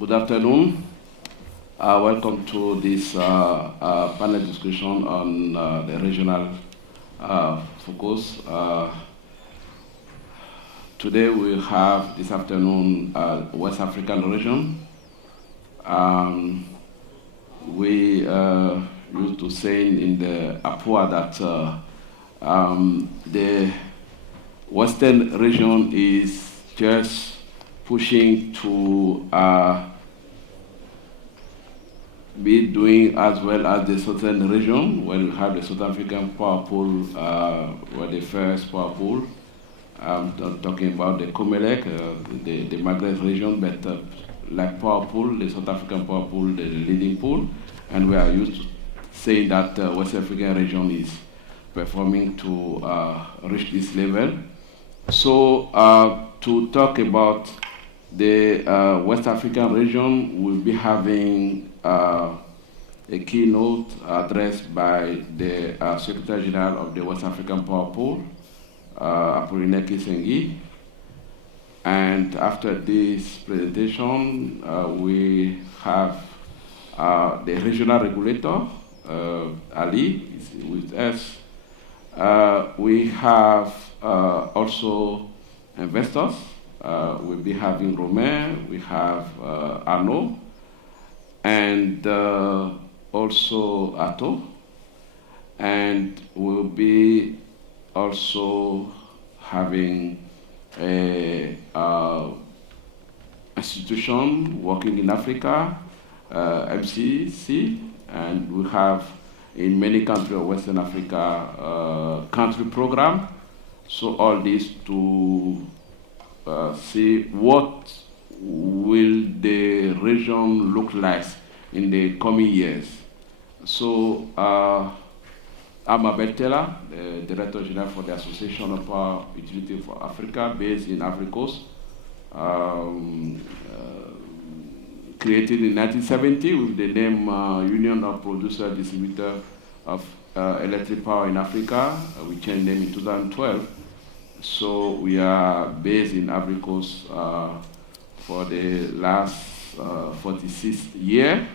Good afternoon. Welcome to this panel discussion on the regional focus. Today we have this afternoon West African region. We used to say in the APOA that the Western region is just pushing to be doing as well as the Southern region, where we have the South African power pool, where the first power pool. I'm talking about the COMELEC, the Maghreb region, but like power pool, the South African power pool, the leading pool, and we are used to saying that West African region is performing to reach this level. So to talk about the West African region, we'll be having a keynote addressed by the Secretary General of the West African Power Pool, Apollinaire Kisengi. And after this presentation, we have the regional regulator, Ali, is with us. We have also investors. We'll be having Romain, we have Arnaud, and also Atto. And we'll be also having a institution working in Africa, MCC, and we have in many countries of Western Africa country program. So all this to see what will the region look like in the coming years. So I'm Abel Taylor, the Director General for the Association of Power Utility for Africa, based in Ivory Coast. Created in 1970 with the name Union of Producer Distributor of Electric Power in Africa. We changed name in 2012. So we are based in Ivory Coast for the last 46 year.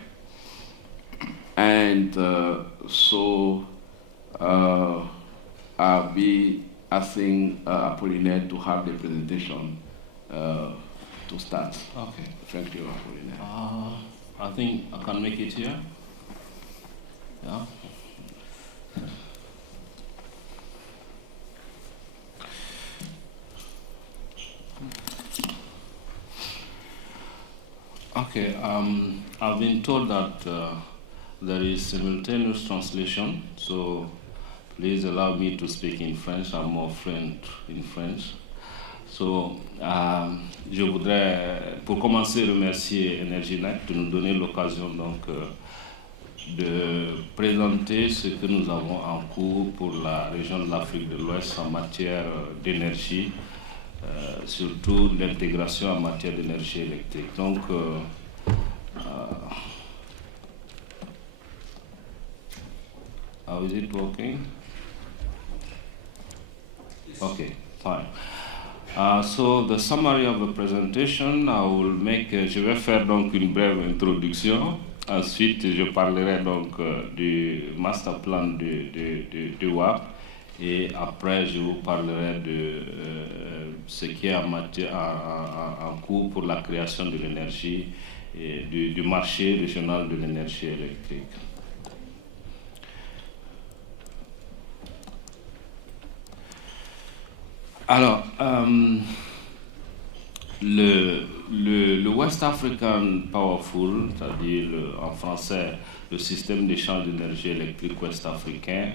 And so I'll be asking Apollinaire to have the presentation to start. Okay. Thank you, Apollinaire. I think I can make it here. Yeah. Okay. I've been told that there is simultaneous translation, so please allow me to speak in French. I'm more fluent in French. So, je voudrais, pour commencer, remercier EnergyNet de nous donner l'occasion donc de présenter ce que nous avons en cours pour la région de l'Afrique de l'Ouest en matière d'énergie, surtout l'intégration en matière d'énergie électrique. Donc, how is it working? Okay, fine. So the summary of the presentation, I will make. Je vais faire donc une brève introduction. Ensuite, je parlerai donc du master plan du WAP. Et après, je vous parlerai de ce qui est en cours pour la création de l'énergie et du marché régional de l'énergie électrique. Alors, le West African Powerful, c'est-à-dire en français le système d'échange d'énergie électrique ouest-africain,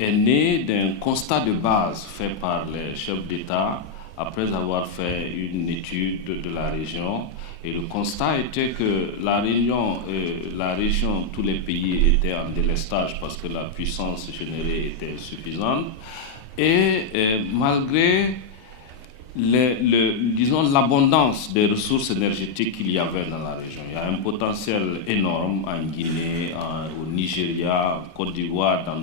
est né d'un constat de base fait par les chefs d'État après avoir fait une étude de la région. Et le constat était que la région, tous les pays étaient en délestage parce que la puissance générée était suffisante. Et malgré disons, l'abondance des ressources énergétiques qu'il y avait dans la région, il y a un potentiel énorme en Guinée, au Nigeria, en Côte d'Ivoire, dans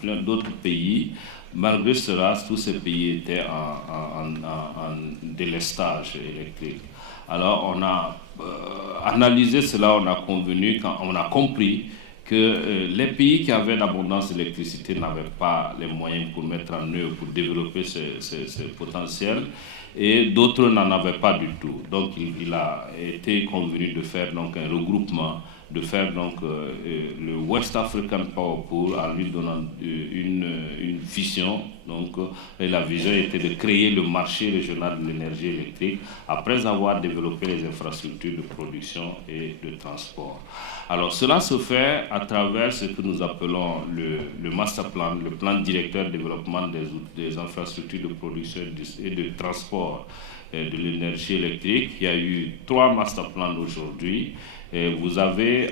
plein d'autres pays. Malgré cela, tous ces pays étaient en délestage électrique. Alors on a analysé cela, on a convenu, on a compris que les pays qui avaient l'abondance d'électricité n'avaient pas les moyens pour mettre en œuvre, pour développer ce potentiel, et d'autres n'en avaient pas du tout. Donc il a été convenu de faire donc un regroupement, de faire donc le West African Power Pool en lui donnant une vision. Donc, et la vision était de créer le marché régional de l'énergie électrique après avoir développé les infrastructures de production et de transport. Alors cela se fait à travers ce que nous appelons le master plan, le plan directeur de développement des infrastructures de production et de transport de l'énergie électrique. Il y a eu 3 master plans aujourd'hui. Et vous avez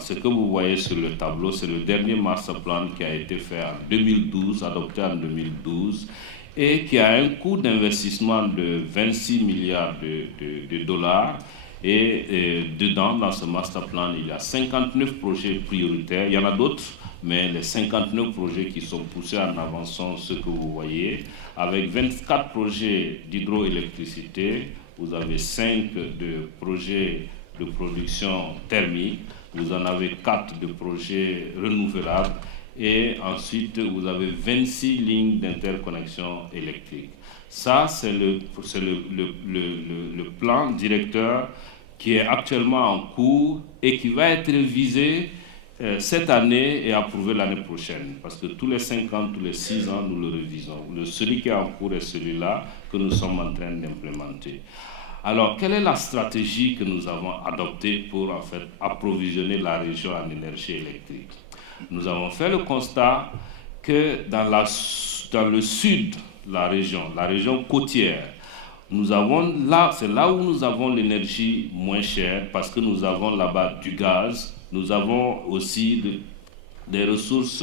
ce que vous voyez sur le tableau, c'est le dernier master plan qui a été fait en 2012, adopté en 2012, et qui a un coût d'investissement de 26 milliards de dollars. Et dedans, dans ce master plan, il y a 59 projets prioritaires. Il y en a d'autres, mais les 59 projets qui sont poussés en avant sont ceux que vous voyez, avec 24 projets d'hydroélectricité. Vous avez 5 de projets de production thermique, vous en avez 4 de projets renouvelables, et ensuite vous avez 26 lignes d'interconnexion électrique. Ça, c'est le plan directeur qui est actuellement en cours et qui va être révisé cette année et approuvé l'année prochaine. Parce que tous les 5 ans, tous les 6 ans, nous le révisons. Celui qui est en cours est celui-là que nous sommes en train d'implémenter. Alors, quelle est la stratégie que nous avons adoptée pour en fait approvisionner la région en énergie électrique? Nous avons fait le constat que dans le sud de la région côtière, c'est là où nous avons l'énergie moins chère parce que nous avons là-bas du gaz, nous avons aussi des ressources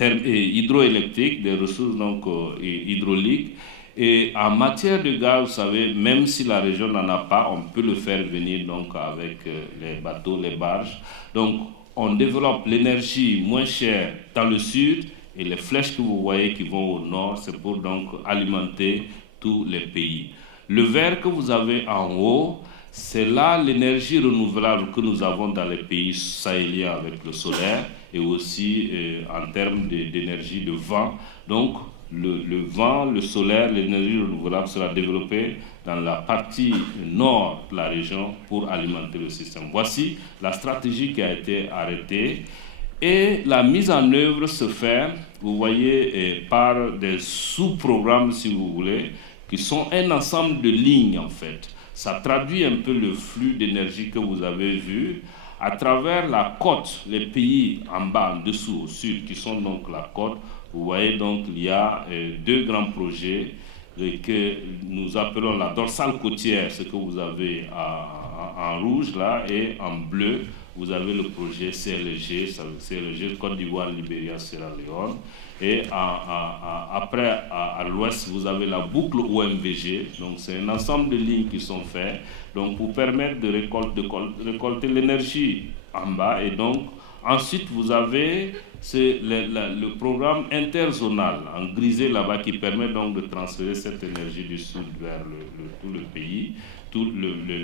hydroélectriques, des ressources donc hydrauliques. Et en matière de gaz, vous savez, même si la région n'en a pas, on peut le faire venir donc avec les bateaux, les barges. Donc, on développe l'énergie moins chère dans le sud et les flèches que vous voyez qui vont au nord, c'est pour donc alimenter tous les pays. Le vert que vous avez en haut, c'est là l'énergie renouvelable que nous avons dans les pays sahéliens avec le solaire et aussi en termes d'énergie de vent. Donc, le vent, le solaire, l'énergie renouvelable sera développée dans la partie nord de la région pour alimenter le système. Voici la stratégie qui a été arrêtée et la mise en œuvre se fait, vous voyez, par des sous-programmes, si vous voulez, qui sont un ensemble de lignes en fait. Ça traduit un peu le flux d'énergie que vous avez vu à travers la côte, les pays en bas, en dessous, au sud, qui sont donc la côte. Vous voyez donc il y a 2 grands projets que nous appelons la dorsale côtière, ce que vous avez en rouge là, et en bleu, vous avez le projet CLG, CLG Côte d'Ivoire, Libéria, Sierra Leone. Et après, à l'ouest, vous avez la boucle OMVG. Donc, c'est un ensemble de lignes qui sont faites donc, pour permettre de récolter l'énergie en bas. Et donc, ensuite, vous avez le programme interzonal en grisé là-bas qui permet donc de transférer cette énergie du sud vers tout le pays, tout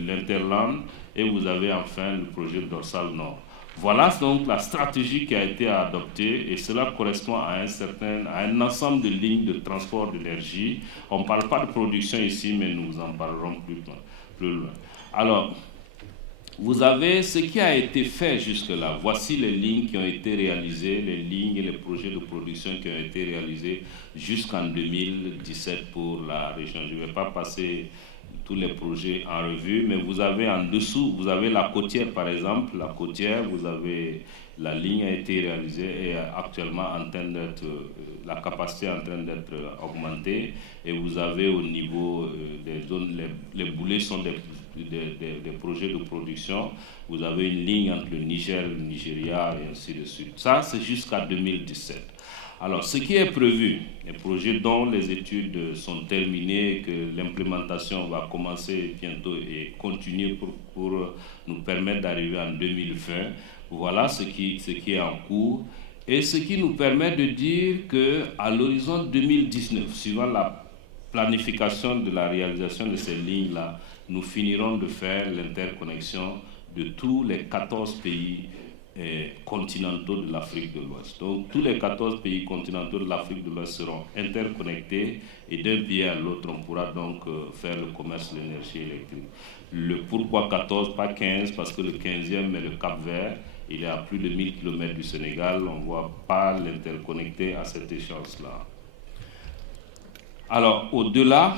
l'interland. Et vous avez enfin le projet dorsal nord. Voilà donc la stratégie qui a été adoptée et cela correspond à un ensemble de lignes de transport d'énergie. On ne parle pas de production ici, mais nous en parlerons plus loin. Alors, vous avez ce qui a été fait jusque-là. Voici les lignes qui ont été réalisées, les lignes et les projets de production qui ont été réalisés jusqu'en 2017 pour la région. Je ne vais pas passer tous les projets en revue, mais vous avez en dessous, vous avez la côtière par exemple, la côtière, vous avez, la ligne a été réalisée et actuellement en train d'être, la capacité est en train d'être augmentée et vous avez au niveau des zones, les boulets sont des projets de production, vous avez une ligne entre le Niger, le Nigeria et ainsi de suite. Ça c'est jusqu'à 2017. Alors, ce qui est prévu, les projets dont les études sont terminées, que l'implémentation va commencer bientôt et continuer pour nous permettre d'arriver en 2020, voilà ce qui est en cours. Et ce qui nous permet de dire qu'à l'horizon 2019, suivant la planification de la réalisation de ces lignes-là, nous finirons de faire l'interconnexion de tous les 14 pays continentaux de l'Afrique de l'Ouest. Donc tous les 14 pays continentaux de l'Afrique de l'Ouest seront interconnectés et d'un pays à l'autre, on pourra donc faire le commerce de l'énergie électrique. Pourquoi 14, pas 15? Parce que le 15e est le Cap-Vert. Il est à plus de 1000 km du Sénégal. On ne voit pas l'interconnecter à cette échéance-là. Alors, au-delà,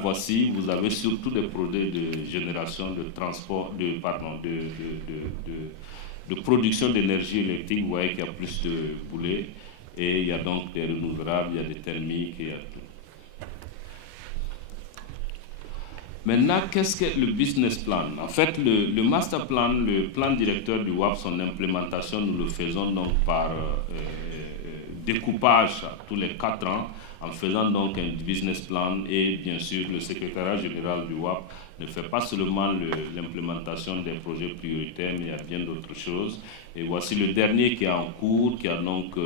voici, vous avez surtout des projets de génération, de transport, de production d'énergie électrique. Vous voyez qu'il y a plus de boulets et il y a donc des renouvelables, il y a des thermiques, il y a tout. Maintenant, qu'est-ce que le business plan? En fait, le master plan, le plan directeur du WAP, son implémentation, nous le faisons donc par découpage tous les 4 ans, en faisant donc un business plan. Et bien sûr, le secrétariat général du WAP ne fait pas seulement l'implémentation des projets prioritaires, mais il y a bien d'autres choses. Et voici le dernier qui est en cours, qui a donc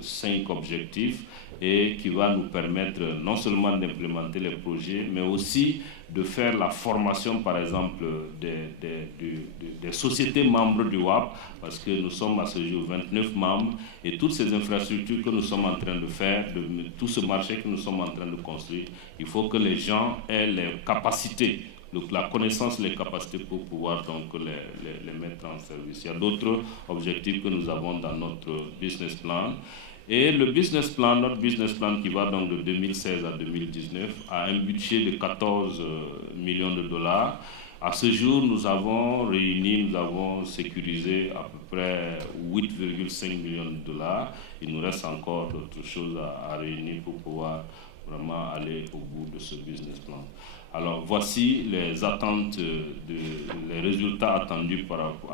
5 objectifs et qui va nous permettre non seulement d'implémenter les projets, mais aussi de faire la formation, par exemple, des sociétés membres du WAP, parce que nous sommes à ce jour 29 membres, et toutes ces infrastructures que nous sommes en train de faire, tout ce marché que nous sommes en train de construire, il faut que les gens aient les capacités, la connaissance, les capacités pour pouvoir donc les mettre en service. Il y a d'autres objectifs que nous avons dans notre business plan. Et le business plan, notre business plan qui va donc de 2016 à 2019, a un budget de 14 millions de dollars. À ce jour, nous avons sécurisé à peu près 8,5 millions de dollars. Il nous reste encore d'autres choses à réunir pour pouvoir vraiment aller au bout de ce business plan. Alors voici les attentes, les résultats attendus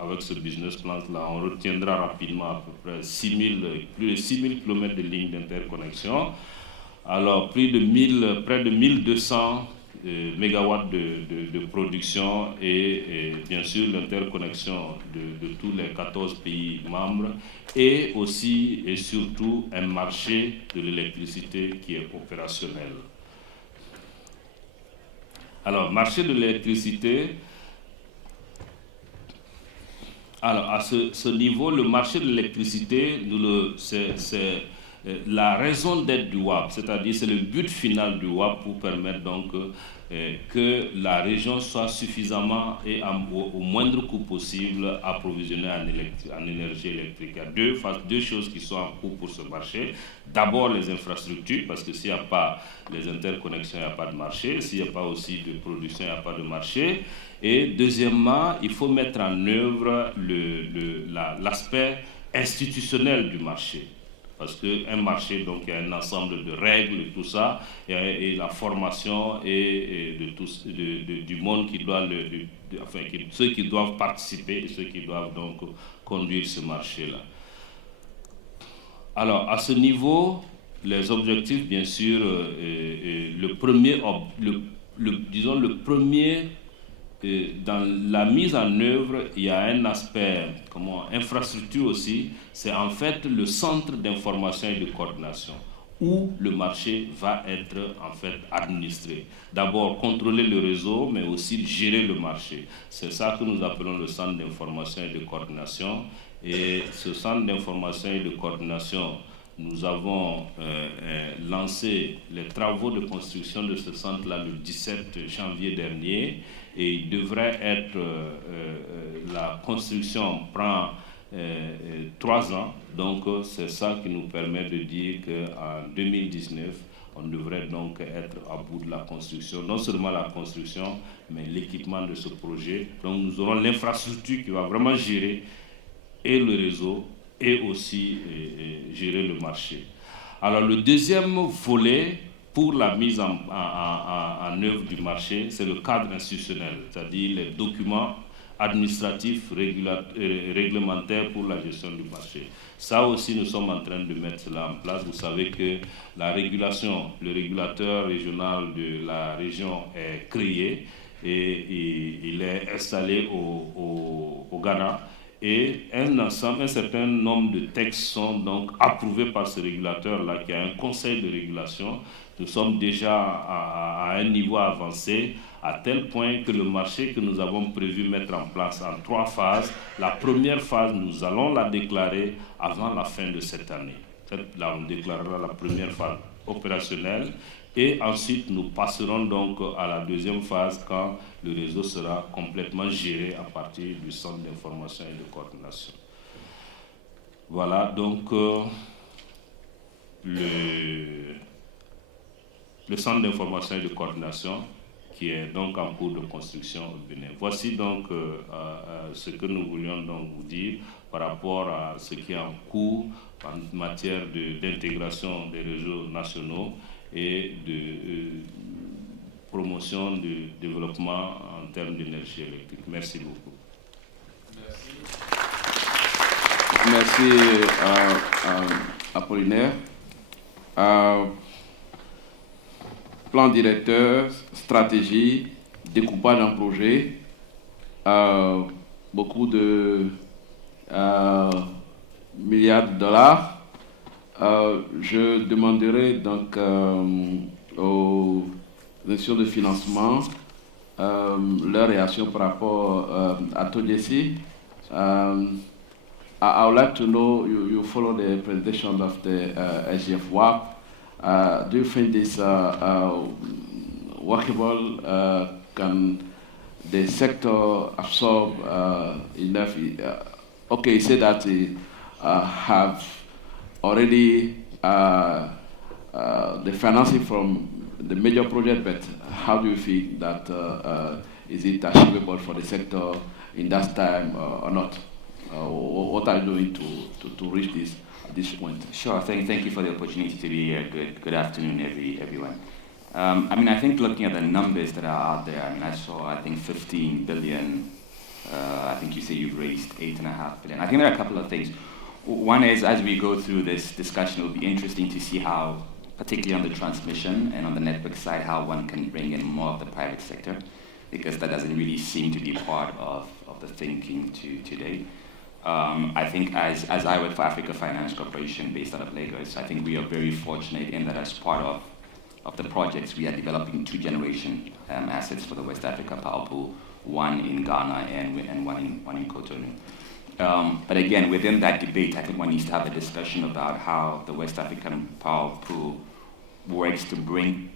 avec ce business plan-là. On retiendra rapidement à peu près plus de 6000 km de lignes d'interconnexion. Alors près de 1200 mégawatts de production et bien sûr l'interconnexion de tous les 14 pays membres et aussi et surtout un marché de l'électricité qui est opérationnel. Alors, marché de l'électricité, alors à ce niveau, le marché de l'électricité, c'est la raison d'être du WAP, c'est-à-dire c'est le but final du WAP pour permettre donc que la région soit suffisamment et au moindre coût possible approvisionnée en énergie électrique. Il y a deux choses qui sont en cours pour ce marché. D'abord les infrastructures, parce que s'il n'y a pas les interconnexions, il n'y a pas de marché. S'il n'y a pas aussi de production, il n'y a pas de marché. Et deuxièmement, il faut mettre en œuvre l'aspect institutionnel du marché. Parce qu'un marché, donc, il y a un ensemble de règles et tout ça, et la formation et du monde qui doit ceux qui doivent participer et ceux qui doivent donc conduire ce marché-là. Alors, à ce niveau, les objectifs, bien sûr, dans la mise en œuvre, il y a un aspect, infrastructure aussi, c'est en fait le centre d'information et de coordination où le marché va être en fait administré. D'abord, contrôler le réseau, mais aussi gérer le marché. C'est ça que nous appelons le centre d'information et de coordination. Et ce centre d'information et de coordination, nous avons lancé les travaux de construction de ce centre-là le 17 janvier dernier et il devrait être, la construction prend 3 ans, donc c'est ça qui nous permet de dire qu'en 2019, on devrait donc être à bout de la construction, non seulement la construction, mais l'équipement de ce projet. Donc nous aurons l'infrastructure qui va vraiment gérer et le réseau et aussi gérer le marché. Alors le deuxième volet pour la mise en œuvre du marché, c'est le cadre institutionnel, c'est-à-dire les documents administratifs réglementaires pour la gestion du marché. Ça aussi, nous sommes en train de mettre cela en place. Vous savez que la régulation, le régulateur régional de la région est créé et il est installé au Ghana. Et un certain nombre de textes sont donc approuvés par ce régulateur-là, qui a un conseil de régulation. Nous sommes déjà à un niveau avancé, à tel point que le marché que nous avons prévu mettre en place en 3 phases, la première phase, nous allons la déclarer avant la fin de cette année. Là, on déclarera la première phase opérationnelle. Et ensuite, nous passerons donc à la deuxième phase quand le réseau sera complètement géré à partir du centre d'information et de coordination. Voilà donc le centre d'information et de coordination qui est donc en cours de construction au Bénin. Voici donc ce que nous voulions donc vous dire par rapport à ce qui est en cours en matière d'intégration des réseaux nationaux et de promotion du développement en termes d'énergie électrique. Merci beaucoup. Merci Apollinaire. Plan directeur, stratégie, découpage en projet, beaucoup de milliards de dollars. Je demanderai donc aux institutions de financement leur réaction par rapport à TODESI. I would like to know, you follow the presentation of the SGF WAP. Do you think this workable? Can the sector absorb enough? Okay, you say that have already the financing from the major project, but how do you feel that is it achievable for the sector in that time or not? What are you doing to reach this at this point? Sure, thank you for the opportunity to be here. Good afternoon, everyone. I mean, I think looking at the numbers that are out there, I mean, I saw, 15 billion. I think you say you've raised 8.5 billion. I think there are a couple of things. One is, as we go through this discussion, it will be interesting to see how, particularly on the transmission and on the network side, how one can bring in more of the private sector, because that doesn't really seem to be part of the thinking today. I think as I work for Africa Finance Corporation based out of Lagos, I think we are very fortunate in that as part of the projects, we are developing 2-generation assets for the West Africa Power Pool, one in Ghana and one in Cotonou. But again, within that debate, I think one needs to have a discussion about how the West African Power Pool works to bring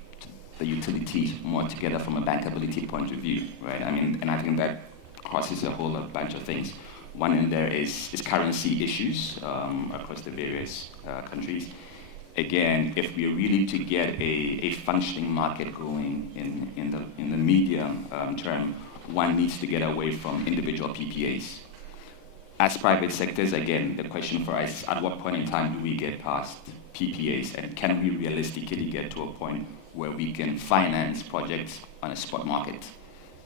the utilities more together from a bankability point of view, right? I mean, and I think that crosses a whole bunch of things. One in there is currency issues across the various countries. Again, if we're really to get a functioning market going in the medium term, one needs to get away from individual PPAs. As private sectors, again, the question for us is at what point in time do we get past PPAs, and can we realistically get to a point where we can finance projects on a spot market,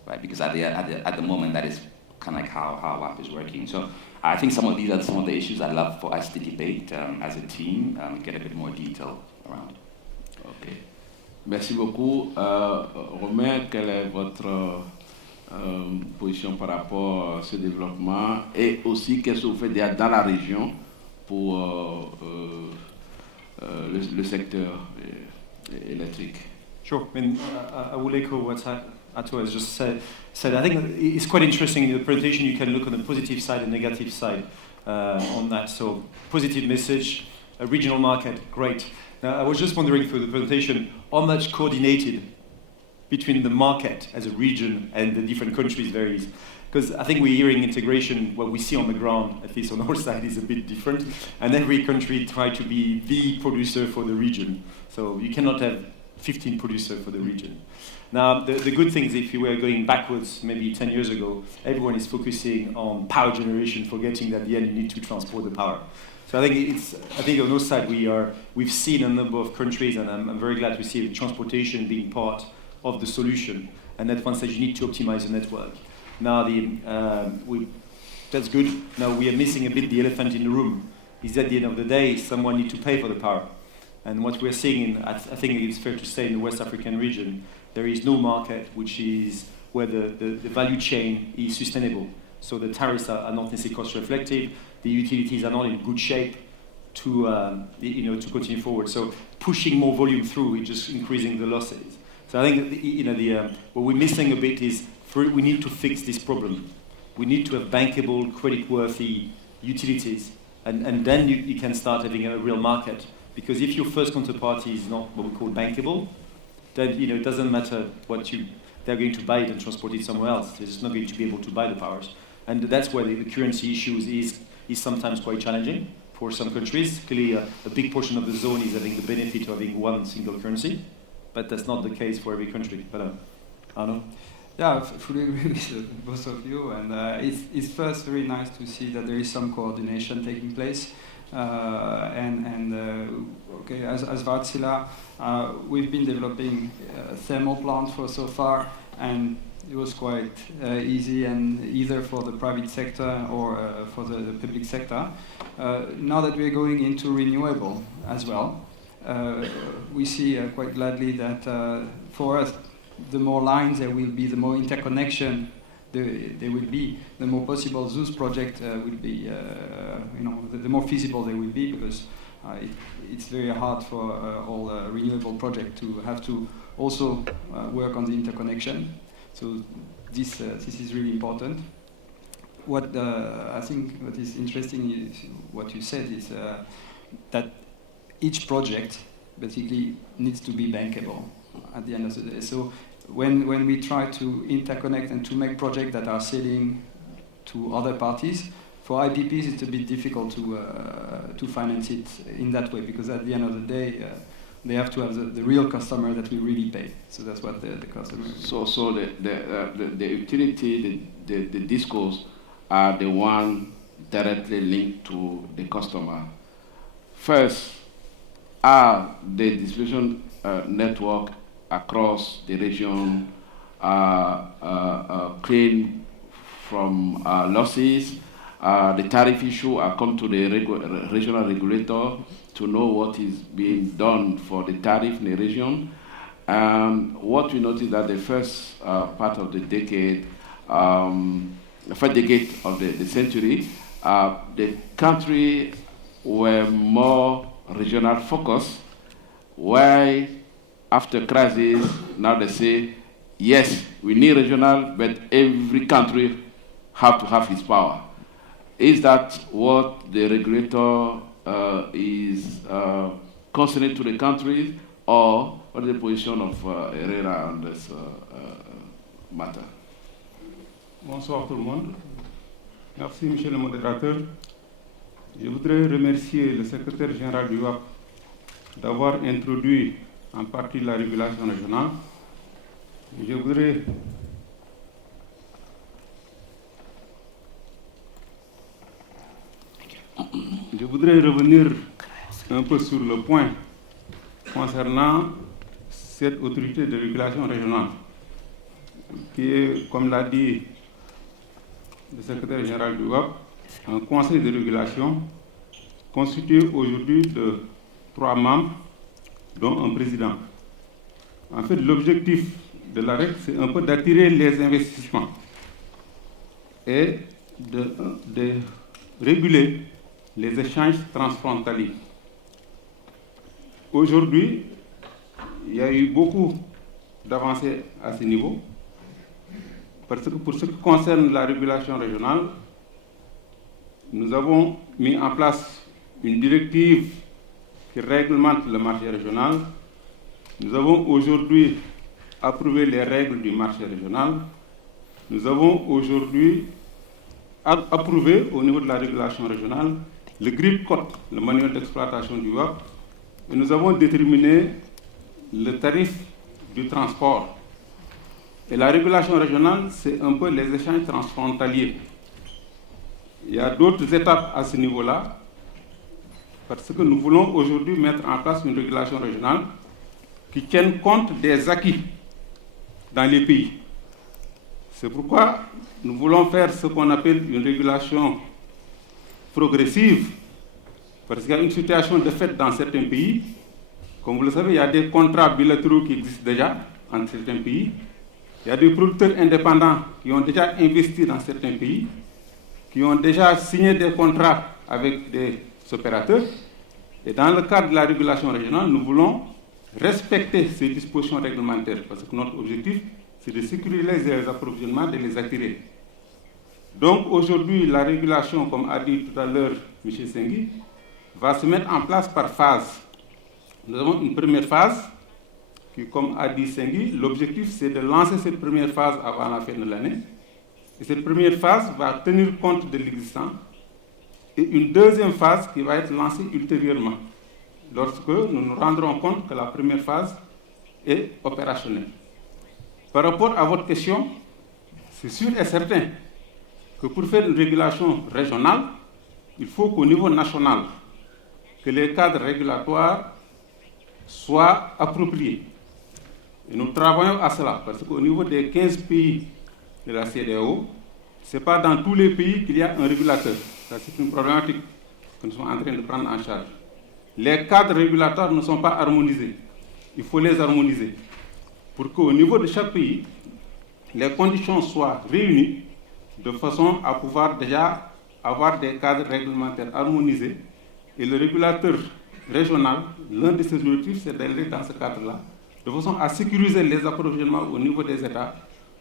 right? Because at the moment, that is kind of like how WAP is working. So I think some of these are some of the issues I'd love for us to debate as a team, get a bit more detail around. Okay. Merci beaucoup. Romain, quelle est votre position par rapport à ce développement, et aussi qu'est-ce que vous faites dans la région pour le secteur électrique? Sure. I mean, I will echo what Ato has just said. I think it's quite interesting in the presentation. You can look on the positive side and negative side on that. So positive message, a regional market, great. Now, I was just wondering through the presentation, how much coordinated between the market as a region and the different countries varies? Because I think we're hearing integration, what we see on the ground, at least on our side, is a bit different. And every country tries to be the producer for the region. So you cannot have 15 producers for the region. Now, the good thing is if you were going backwards, maybe 10 years ago, everyone is focusing on power generation, forgetting that at the end you need to transport the power. So I think on our side we've seen a number of countries, and I'm very glad to see transportation being part of the solution. And at one stage you need to optimize the network. Now that's good. Now we are missing a bit the elephant in the room. Is at the end of the day someone needs to pay for the power. And what we're seeing, I think it's fair to say, in the West African region, there is no market which is where the value chain is sustainable. So the tariffs are not necessarily cost reflective. The utilities are not in good shape to to continue forward. So pushing more volume through is just increasing the losses. So I think what we're missing a bit is we need to fix this problem. We need to have bankable, credit-worthy utilities, and then you can start having a real market. Because if your first counterparty is not what we call bankable, then it doesn't matter they're going to buy it and transport it somewhere else. They're just not going to be able to buy the powers, and that's where the currency issues is sometimes quite challenging for some countries. Clearly, a big portion of the zone is having the benefit of having one single currency, but that's not the case for every country. But Arnaud? Yeah, I fully agree with both of you, and it's first very nice to see that there is some coordination taking place. Okay, as Wärtsilä, we've been developing a thermal plant for so far, and it was quite easy, and either for the private sector or for the public sector. Now that we're going into renewable as well, we see quite gladly that for us, the more lines there will be, the more interconnection there will be, the more possible those projects will be, the more feasible they will be, because it's very hard for all renewable projects to have to also work on the interconnection. So this is really important. What I think what is interesting is what you said is that each project basically needs to be bankable at the end of the day. So when we try to interconnect and to make projects that are selling to other parties, for IPPs it's a bit difficult to finance it in that way, because at the end of the day they have to have the real customer that will really pay. So that's what the customer. So the utility, the discos are the one directly linked to the customer. First, are the distribution network across the region clean from losses? The tariff issue come to the regional regulator to know what is being done for the tariff in the region. What we noticed that the first part of the decade, the first decade of the century, the country were more regional focused, while after crisis, now they say, yes, we need regional, but every country have to have its power. Is that what the regulator is concerning to the countries, or what is the position of Herrera on this matter? Bonsoir tout le monde. Merci, monsieur le modérateur. Je voudrais remercier le secrétaire général du WAP d'avoir introduit en partie la régulation régionale. Je voudrais revenir un peu sur le point concernant cette autorité de régulation régionale, qui est, comme l'a dit le secrétaire général du WAP, un conseil de régulation constitué aujourd'hui de 3 membres, dont un président. En fait, l'objectif de la règle, c'est un peu d'attirer les investissements et de réguler les échanges transfrontaliers. Aujourd'hui, il y a eu beaucoup d'avancées à ce niveau, parce que pour ce qui concerne la régulation régionale, nous avons mis en place une directive qui réglemente le marché régional. Nous avons aujourd'hui approuvé les règles du marché régional. Nous avons aujourd'hui approuvé au niveau de la régulation régionale le GRIP Code, le manuel d'exploitation du WAP, et nous avons déterminé le tarif du transport. Et la régulation régionale, c'est un peu les échanges transfrontaliers. Il y a d'autres étapes à ce niveau-là, parce que nous voulons aujourd'hui mettre en place une régulation régionale qui tienne compte des acquis dans les pays. C'est pourquoi nous voulons faire ce qu'on appelle une régulation progressive, parce qu'il y a une situation de fait dans certains pays. Comme vous le savez, il y a des contrats bilatéraux qui existent déjà entre certains pays. Il y a des producteurs indépendants qui ont déjà investi dans certains pays. qui ont déjà signé des contrats avec des opérateurs. Et dans le cadre de la régulation régionale, nous voulons respecter ces dispositions réglementaires parce que notre objectif, c'est de sécuriser les approvisionnements et de les attirer. Donc aujourd'hui, la régulation, comme a dit tout à l'heure M. Sengui, va se mettre en place par phase. Nous avons une première phase qui, comme a dit Sengui, l'objectif c'est de lancer cette première phase avant la fin de l'année. Et cette première phase va tenir compte de l'existant. Et une deuxième phase qui va être lancée ultérieurement, lorsque nous nous rendrons compte que la première phase est opérationnelle. Par rapport à votre question, c'est sûr et certain que pour faire une régulation régionale, il faut qu'au niveau national, que les cadres régulatoires soient appropriés. Et nous travaillons à cela, parce qu'au niveau des 15 pays de la CEDEAO, ce n'est pas dans tous les pays qu'il y a un régulateur. Ça, c'est une problématique que nous sommes en train de prendre en charge. Les cadres régulateurs ne sont pas harmonisés. Il faut les harmoniser pour qu'au niveau de chaque pays, les conditions soient réunies de façon à pouvoir déjà avoir des cadres réglementaires harmonisés. Et le régulateur régional, l'un de ses objectifs, c'est d'aller dans ce cadre-là, de façon à sécuriser les approvisionnements au niveau des États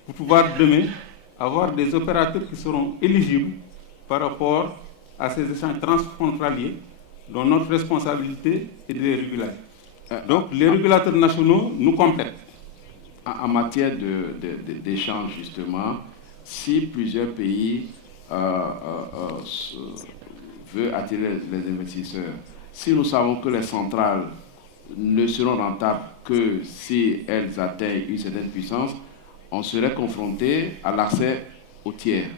pour pouvoir demain avoir des opérateurs qui seront éligibles par rapport à ces échanges transfrontaliers dont notre responsabilité est de les réguler. Donc les régulateurs nationaux nous complètent. En matière d'échange, justement, si plusieurs pays veulent attirer les investisseurs, si nous savons que les centrales ne seront rentables que si elles atteignent une certaine puissance, on serait confronté à l'accès au tiers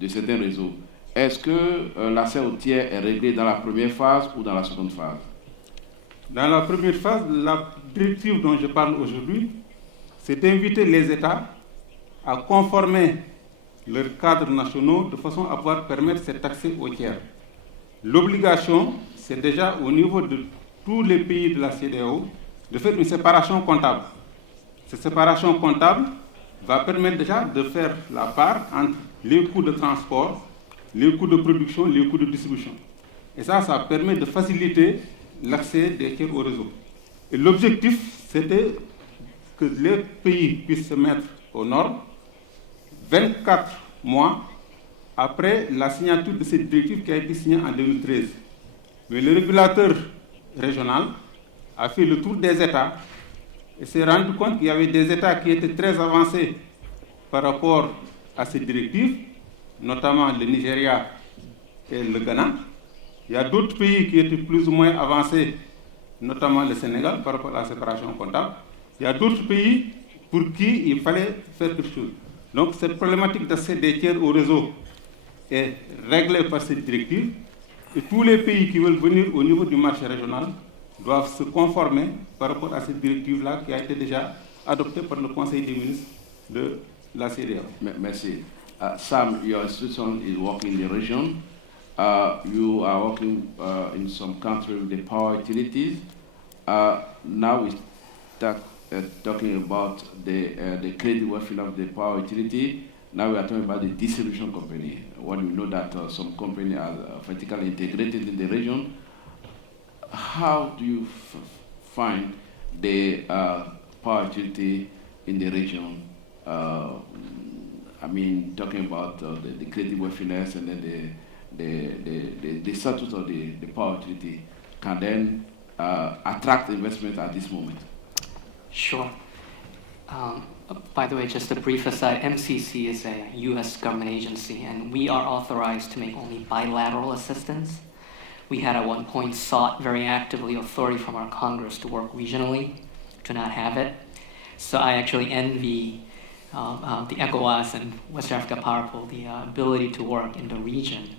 de certains réseaux. Est-ce que l'accès au tiers est réglé dans la première phase ou dans la seconde phase? Dans la première phase, la directive dont je parle aujourd'hui, c'est d'inviter les États à conformer leurs cadres nationaux de façon à pouvoir permettre cet accès au tiers. L'obligation, c'est déjà au niveau de tous les pays de la CEDEAO de faire une séparation comptable. Cette séparation comptable va permettre déjà de faire la part entre les coûts de transport, les coûts de production, les coûts de distribution. Et ça permet de faciliter l'accès des tiers au réseau. Et l'objectif, c'était que les pays puissent se mettre aux normes 24 mois après la signature de cette directive qui a été signée en 2013. Mais le régulateur régional a fait le tour des États et s'est rendu compte qu'il y avait des États qui étaient très avancés par rapport à cette directive, notamment le Nigeria et le Ghana. Il y a d'autres pays qui étaient plus ou moins avancés, notamment le Sénégal, par rapport à la séparation comptable. Il y a d'autres pays pour qui il fallait faire quelque chose. Donc cette problématique d'accès des tiers au réseau est réglée par cette directive et tous les pays qui veulent venir au niveau du marché régional doivent se conformer par rapport à cette directive-là qui a été déjà adoptée par le Conseil des ministres de la CEDEAO. Merci. Sam, your institution is working in the region. You are working in some countries with the power utilities. Now we start talking about the credit working of the power utility. Now we are talking about the distribution company. When we know that some companies are vertically integrated in the region, how do you find the power utility in the region? I mean, talking about the credit worthiness and then the status of the power utility can then attract investment at this moment. Sure. By the way, just a brief aside, MCC is a U.S. government agency, and we are authorized to make only bilateral assistance. We had at one point sought very actively authority from our Congress to work regionally, do not have it. So I actually envy the ECOWAS and West Africa Power Pool, the ability to work in the region.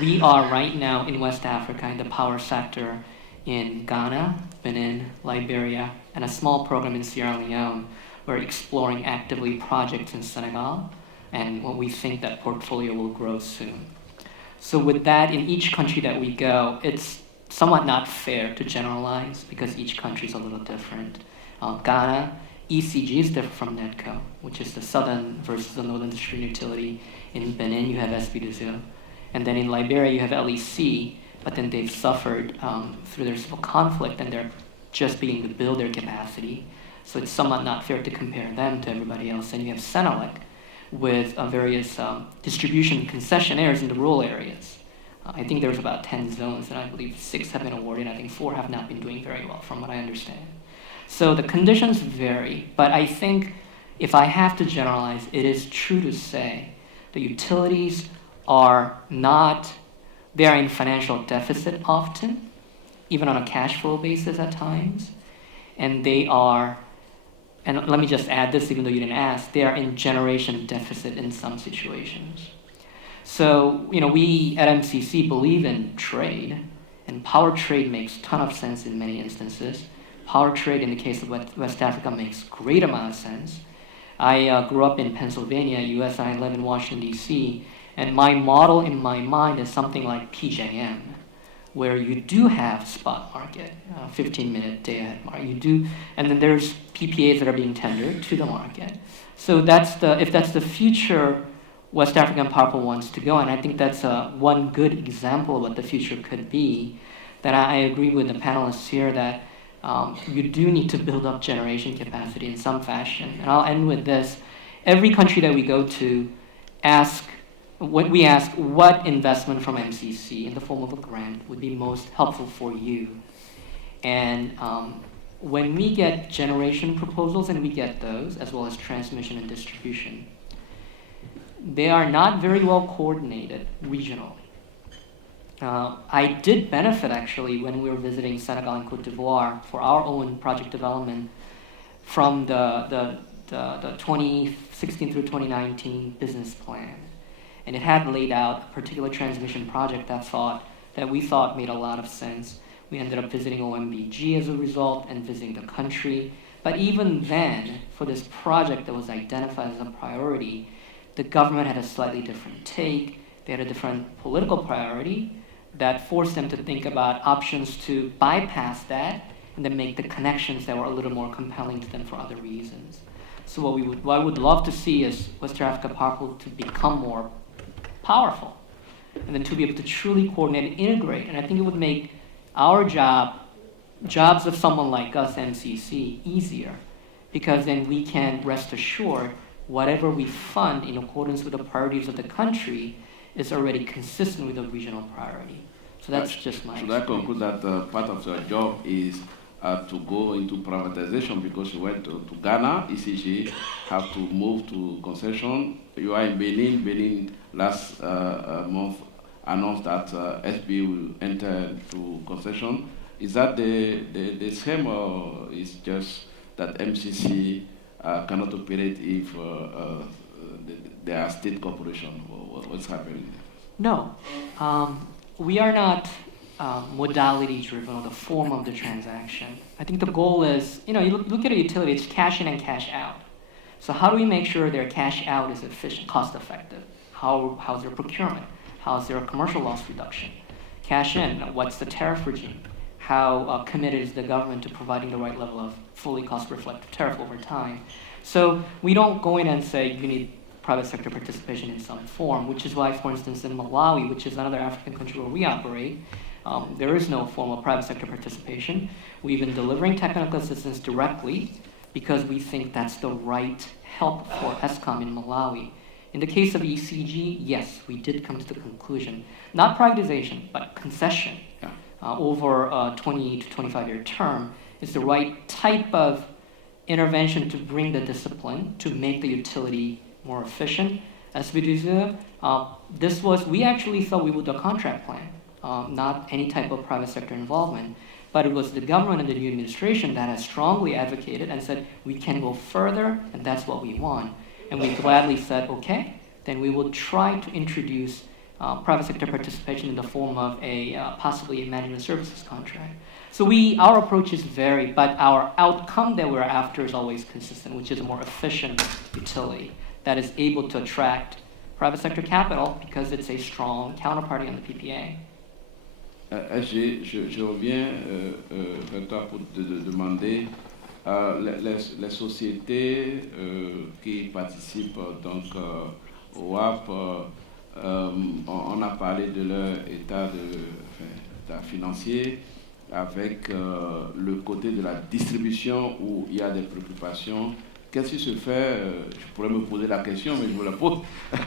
We are right now in West Africa in the power sector in Ghana, Benin, Liberia, and a small program in Sierra Leone. We're exploring actively projects in Senegal, and we think that portfolio will grow soon. So with that, in each country that we go, it's somewhat not fair to generalize because each country is a little different. Ghana, ECG is different from NEDCO, which is the southern versus the northern distributed utility. In Benin, you have SB2. And then in Liberia, you have LEC, but then they've suffered through their civil conflict, and they're just beginning to build their capacity. So it's somewhat not fair to compare them to everybody else. And you have Senelec with various distribution concessionaires in the rural areas. I think there's about 10 zones, and I believe 6 have been awarded. I think 4 have not been doing very well, from what I understand. So the conditions vary, but I think if I have to generalize, it is true to say the utilities are not, they are in financial deficit often, even on a cash flow basis at times, and they are, and let me just add this even though you didn't ask, they are in generation deficit in some situations. So, we at MCC believe in trade, and power trade makes a ton of sense in many instances. Power trade in the case of West Africa makes great amount of sense. I grew up in Pennsylvania, US, and I live in Washington, D.C., and my model in my mind is something like PJM, where you do have spot market, 15-minute day-ahead market. You do, and then there's PPAs that are being tendered to the market. So if that's the future West African power pool wants to go, and I think that's one good example of what the future could be, then I agree with the panelists here that you do need to build up generation capacity in some fashion. And I'll end with this. Every country that we go to ask what investment from MCC in the form of a grant would be most helpful for you. And when we get generation proposals, and we get those, as well as transmission and distribution, they are not very well coordinated regionally. I did benefit, actually, when we were visiting Senegal and Cote d'Ivoire for our own project development from the 2016 through 2019 business plan. And it had laid out a particular transmission project that we thought made a lot of sense. We ended up visiting OMBG as a result and visiting the country. But even then, for this project that was identified as a priority, the government had a slightly different take. They had a different political priority that forced them to think about options to bypass that and then make the connections that were a little more compelling to them for other reasons. So what I would love to see is West Africa Power Pool to become more powerful, and then to be able to truly coordinate and integrate. And I think it would make our jobs of someone like us, MCC, easier, because then we can rest assured whatever we fund in accordance with the priorities of the country is already consistent with the regional priority. So that's just my Should I conclude that part of your job is to go into privatization, because you went to Ghana, ECG, have to move to concession. You are in Benin. Benin last month announced that SB will enter to concession. Is that the same, or is just that MCC cannot operate if they are state corporation? What's happening there? No, we are not modality driven, or the form of the transaction. I think the goal is, you look at a utility, it's cash in and cash out. So how do we make sure their cash out is efficient, cost effective? How's their procurement? How's their commercial loss reduction? Cash in, what's the tariff regime? How committed is the government to providing the right level of fully cost reflective tariff over time? So we don't go in and say you need private sector participation in some form, which is why, for instance, in Malawi, which is another African country where we operate, there is no form of private sector participation. We've been delivering technical assistance directly because we think that's the right help for ESCOM in Malawi. In the case of ECG, yes, we did come to the conclusion, not privatization, but concession over a 20 to 25-year term is the right type of intervention to bring the discipline to make the utility more efficient. As we deserve, we actually thought we would do a contract plan, not any type of private sector involvement. But it was the government and the new administration that has strongly advocated and said, we can go further, and that's what we want. And we gladly said, okay, then we will try to introduce private sector participation in the form of possibly a management services contract. So our approaches vary, but our outcome that we're after is always consistent, which is a more efficient utility that is able to attract private sector capital because it's a strong counterparty on the PPA. Je reviens vers toi pour te demander les sociétés qui participent donc au WAP, on a parlé de leur état financier, avec le côté de la distribution où il y a des préoccupations. Qu'est-ce qui se fait, je pourrais me poser la question, mais je vous la pose,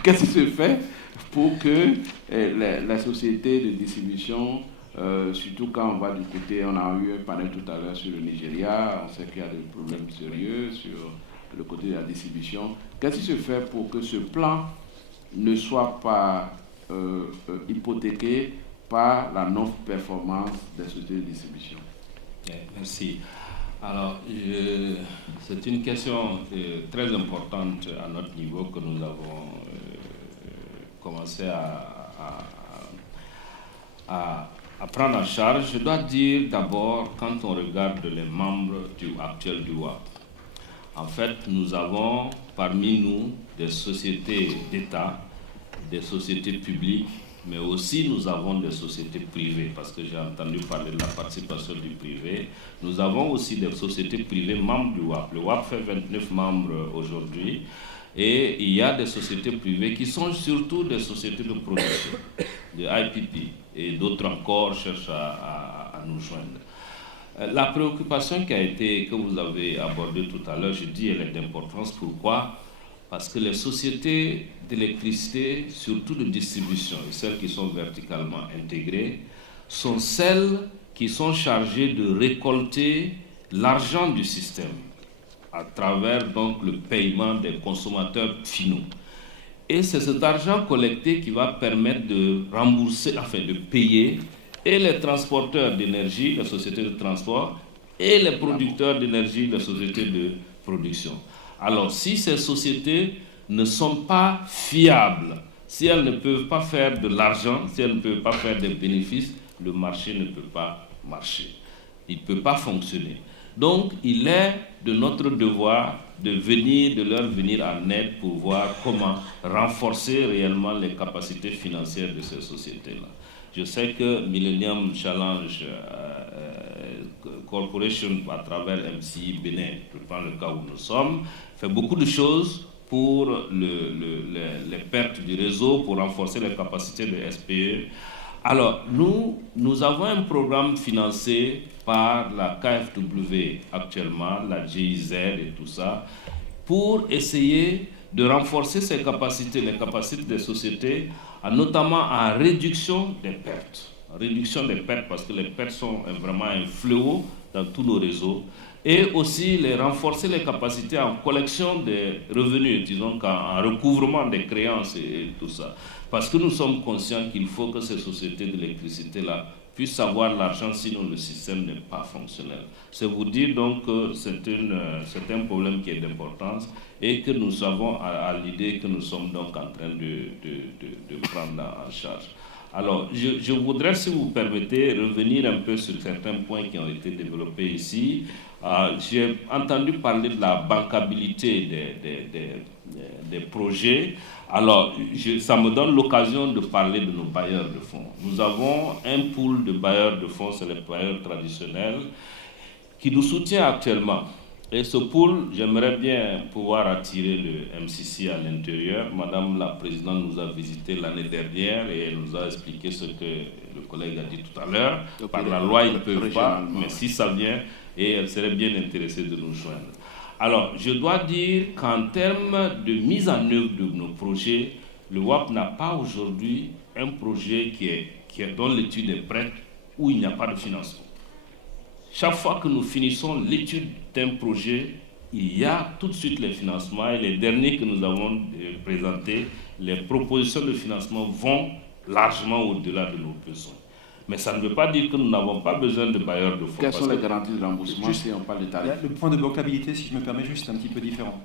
qu'est-ce qui se fait pour que la société de distribution, surtout quand on va du côté, on a eu un panel tout à l'heure sur le Nigeria, on sait qu'il y a des problèmes sérieux sur le côté de la distribution, qu'est-ce qui se fait pour que ce plan ne soit pas hypothéqué par la non-performance des sociétés de distribution? Merci. Alors, c'est une question très importante à notre niveau que nous avons commencé à prendre en charge. Je dois dire d'abord, quand on regarde les membres actuels du WAP, en fait, nous avons parmi nous des sociétés d'État, des sociétés publiques, mais aussi nous avons des sociétés privées, parce que j'ai entendu parler de la participation du privé. Nous avons aussi des sociétés privées membres du WAP. Le WAP fait 29 membres aujourd'hui, et il y a des sociétés privées qui sont surtout des sociétés de production, de IPP, et d'autres encore cherchent à nous joindre. La préoccupation que vous avez abordée tout à l'heure, je dis, elle est d'importance. Pourquoi ? Parce que les sociétés d'électricité, surtout de distribution, et celles qui sont verticalement intégrées, sont celles qui sont chargées de récolter l'argent du système à travers donc le paiement des consommateurs finaux. Et c'est cet argent collecté qui va permettre de rembourser, enfin de payer, et les transporteurs d'énergie, les sociétés de transport, et les producteurs d'énergie, les sociétés de production. Alors, si ces sociétés ne sont pas fiables, si elles ne peuvent pas faire de l'argent, si elles ne peuvent pas faire des bénéfices, le marché ne peut pas marcher. Il ne peut pas fonctionner. Donc, il est de notre devoir de leur venir en aide pour voir comment renforcer réellement les capacités financières de ces sociétés-là. Je sais que Millennium Challenge Corporation, à travers MCI Bénin, je prends le cas où nous sommes, fait beaucoup de choses pour les pertes du réseau, pour renforcer les capacités de SPE. Alors, nous avons un programme financé par la KfW actuellement, la GIZ et tout ça, pour essayer de renforcer ces capacités, les capacités des sociétés, notamment en réduction des pertes. Réduction des pertes parce que les pertes sont vraiment un fléau dans tous nos réseaux. Et aussi renforcer les capacités en collection des revenus, disons en recouvrement des créances et tout ça. Parce que nous sommes conscients qu'il faut que ces sociétés d'électricité-là puissent avoir l'argent, sinon le système n'est pas fonctionnel. C'est vous dire donc que c'est un problème qui est d'importance et que nous avons à l'idée que nous sommes donc en train de prendre en charge. Alors, je voudrais, si vous permettez, revenir un peu sur certains points qui ont été développés ici. J'ai entendu parler de la bancabilité des projets. Alors, ça me donne l'occasion de parler de nos bailleurs de fonds. Nous avons un pool de bailleurs de fonds, c'est les bailleurs traditionnels, qui nous soutient actuellement. Et ce pool, j'aimerais bien pouvoir attirer le MCC à l'intérieur. Madame la Présidente nous a visité l'année dernière et elle nous a expliqué ce que le collègue a dit tout à l'heure. Par la loi, ils ne peuvent pas, mais si ça vient, et elle serait bien intéressée de nous joindre. Alors, je dois dire qu'en termes de mise en œuvre de nos projets, le WAP n'a pas aujourd'hui un projet dont l'étude est prête où il n'y a pas de financement. Chaque fois que nous finissons l'étude d'un projet, il y a tout de suite les financements et les derniers que nous avons présentés, les propositions de financement vont largement au-delà de nos besoins. Mais ça ne veut pas dire que nous n'avons pas besoin de bailleurs de fonds. Quelles sont les garanties de remboursement si on parle de tarifs? Le point de bancabilité, si je me permets juste, c'est un petit peu différent.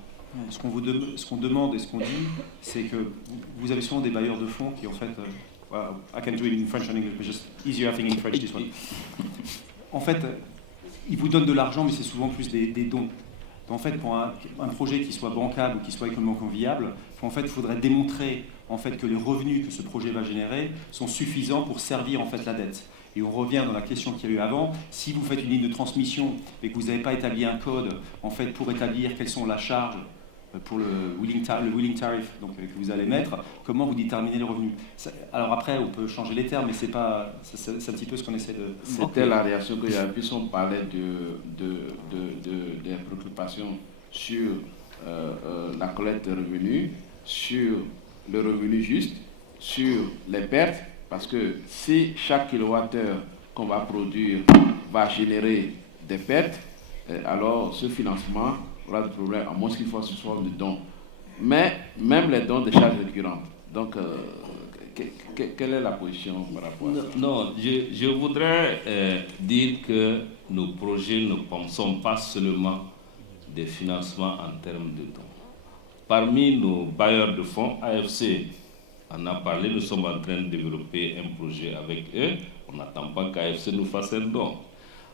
Ce qu'on demande et ce qu'on dit, c'est que vous avez souvent des bailleurs de fonds qui en fait... I can do it in French and English, but just easier I think in French this one. En fait, ils vous donnent de l'argent, mais c'est souvent plus des dons. En fait, pour un projet qui soit bancable ou qui soit économiquement viable, en fait, il faudrait démontrer en fait, que les revenus que ce projet va générer sont suffisants pour servir en fait, la dette. Et on revient dans la question qu'il y a eu avant. Si vous faites une ligne de transmission et que vous n'avez pas établi un code en fait, pour établir quelles sont la charge pour le willing tariff donc, que vous allez mettre, comment vous déterminez les revenus. Alors après, on peut changer les termes, mais c'est un petit peu ce qu'on essaie de... C'était la réaction que j'avais, puisqu'on parlait des préoccupations sur la collecte de revenus, sur le revenu juste, sur les pertes, parce que si chaque kilowattheure qu'on va produire va générer des pertes, alors ce financement aura des problèmes, à moins qu'il fasse une forme de don. Mais même les dons des charges récurrentes. Donc, quelle est la position par rapport à ça? Non, je voudrais dire que nos projets ne sont pas seulement des financements en termes de dons. Parmi nos bailleurs de fonds, AFC en a parlé, nous sommes en train de développer un projet avec eux. On n'attend pas qu'AFC nous fasse un don.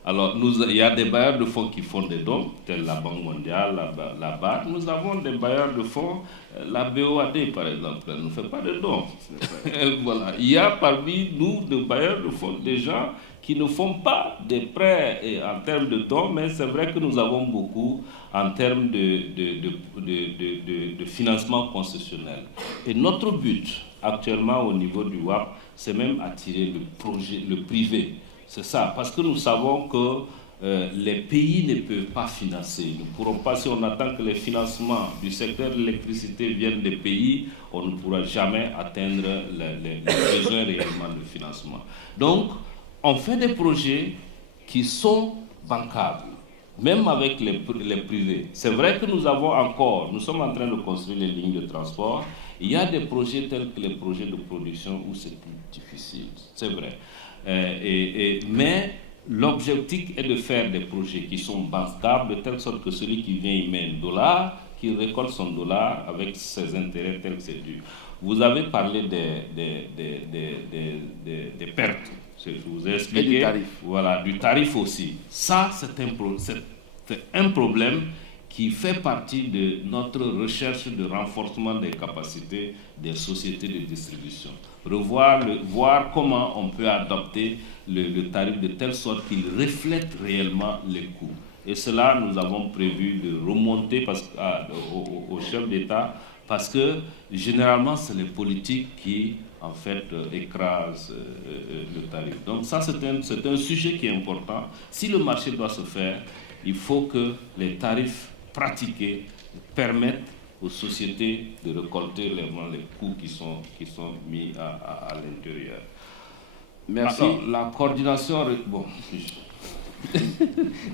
Alors, il y a des bailleurs de fonds qui font des dons, tels la Banque mondiale, la BAD. Nous avons des bailleurs de fonds, la BOAD par exemple, elle ne fait pas de dons. Voilà. Il y a parmi nous, des bailleurs de fonds, des gens qui ne font pas des prêts en termes de dons, mais c'est vrai que nous avons beaucoup en termes de financement concessionnel. Et notre but, actuellement au niveau du WAP, c'est même attirer le privé. C'est ça, parce que nous savons que les pays ne peuvent pas financer. Nous ne pourrons pas, si on attend que les financements du secteur de l'électricité viennent des pays, on ne pourra jamais atteindre les besoins réellement de financement. Donc, on fait des projets qui sont bancables, même avec les privés. C'est vrai que nous sommes en train de construire les lignes de transport. Il y a des projets tels que les projets de production où c'est plus difficile, c'est vrai. Mais l'objectif est de faire des projets qui sont bancables, de telle sorte que celui qui vient y met $1, qui récolte son dollar avec ses intérêts tels que c'est dû. Vous avez parlé des pertes. Je vous ai expliqué. Et du tarif. Voilà, du tarif aussi. Ça, c'est un problème qui fait partie de notre recherche de renforcement des capacités des sociétés de distribution. Voir comment on peut adapter le tarif de telle sorte qu'il reflète réellement les coûts. Et cela, nous avons prévu de remonter au chef d'État, parce que généralement, c'est les politiques qui, en fait, écrasent le tarif. Donc ça, c'est un sujet qui est important. Si le marché doit se faire, il faut que les tarifs pratiqués permettent aux sociétés de récolter les coûts qui sont mis à l'intérieur. Merci. Alors, la coordination... Bon,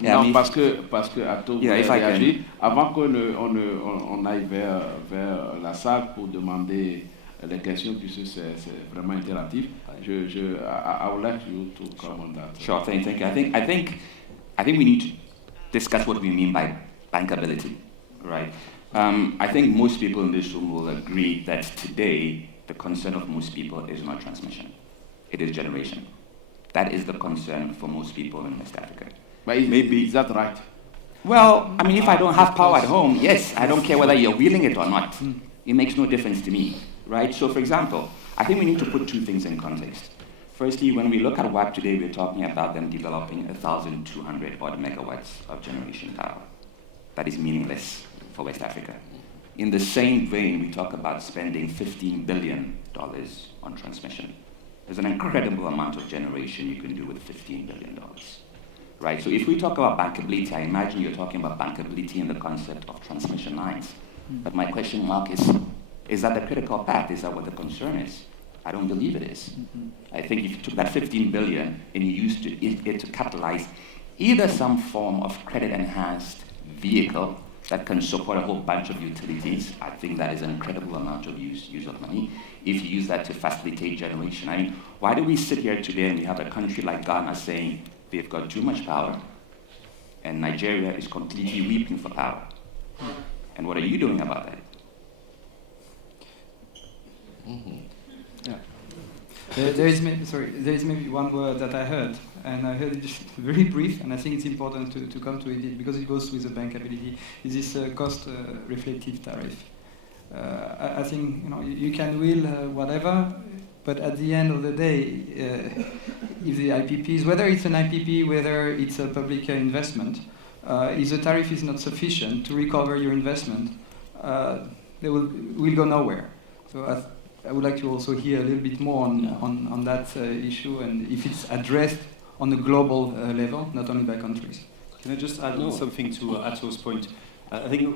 non, parce que Ato réagit, avant qu'on aille vers la salle pour demander les questions, puisque c'est vraiment interactif, I would like you to comment on that. Sure, thank you. I think we need to discuss what we mean by bankability, right? I think most people in this room will agree that today the concern of most people is not transmission, it is generation. That is the concern for most people in West Africa. But is that right? Well, I mean, if I don't have power at home, yes, I don't care whether you're wheeling it or not. It makes no difference to me, right? So, for example, I think we need to put two things in context. Firstly, when we look at WAP today, we're talking about them developing 1,200 odd megawatts of generation power. That is meaningless for West Africa. In the same vein, we talk about spending $15 billion on transmission. There's an incredible amount of generation you can do with $15 billion, right? So if we talk about bankability, I imagine you're talking about bankability in the concept of transmission lines. But my question mark is that the critical path? Is that what the concern is? I don't believe it is. I think if you took that $15 billion and you used it to capitalize either some form of credit-enhanced vehicle that can support a whole bunch of utilities, I think that is an incredible amount of use of money. If you use that to facilitate generation, I mean, why do we sit here today and we have a country like Ghana saying they've got too much power, and Nigeria is completely weeping for power? And what are you doing about that? Yeah. There is maybe one word that I heard, and I heard it just very brief, and I think it's important to come to it because it goes with the bankability, is this cost reflective tariff. I think you can will whatever, but at the end of the day, if the IPPs, whether it's an IPP, whether it's a public investment, if the tariff is not sufficient to recover your investment, they will go nowhere. So I would like to also hear a little bit more on that issue, and if it's addressed on a global level, not only by countries. Can I just add something to Ato's point? I think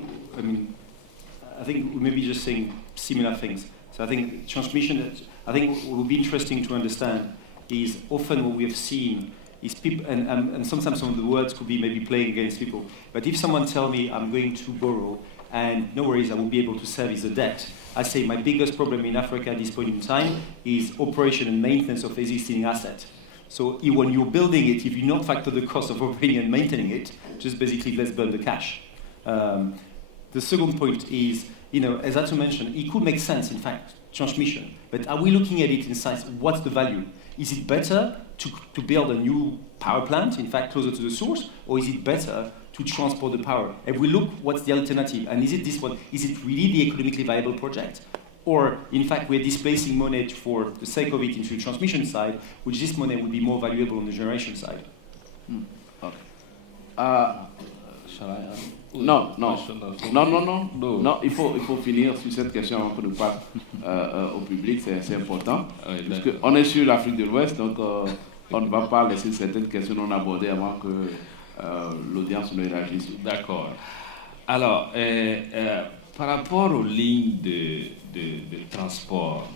we may be just saying similar things. So I think transmission, I think what would be interesting to understand is often what we have seen is people, and sometimes some of the words could be maybe playing against people, but if someone tells me I'm going to borrow, and no worries, I will be able to service the debt, I say my biggest problem in Africa at this point in time is operation and maintenance of existing assets. So when you're building it, if you not factor the cost of operating and maintaining it, just basically let's burn the cash. The second point is, as Ato mentioned, it could make sense, in fact, transmission. But are we looking at it in size? What's the value? Is it better to build a new power plant, in fact, closer to the source, or is it better to transport the power? And we look, what's the alternative? And is it this one? Is it really the economically viable project? Or, in fact, we're displacing money for the sake of it into the transmission side, which this money would be more valuable on the generation side. Okay. Shall I? Non, il faut finir sur cette question avant que nous passe au public, c'est important. Parce qu'on est sur l'Afrique de l'Ouest, donc on ne va pas laisser certaines questions non abordées avant que l'audience ne réagisse. D'accord. Alors, par rapport aux lignes de transport,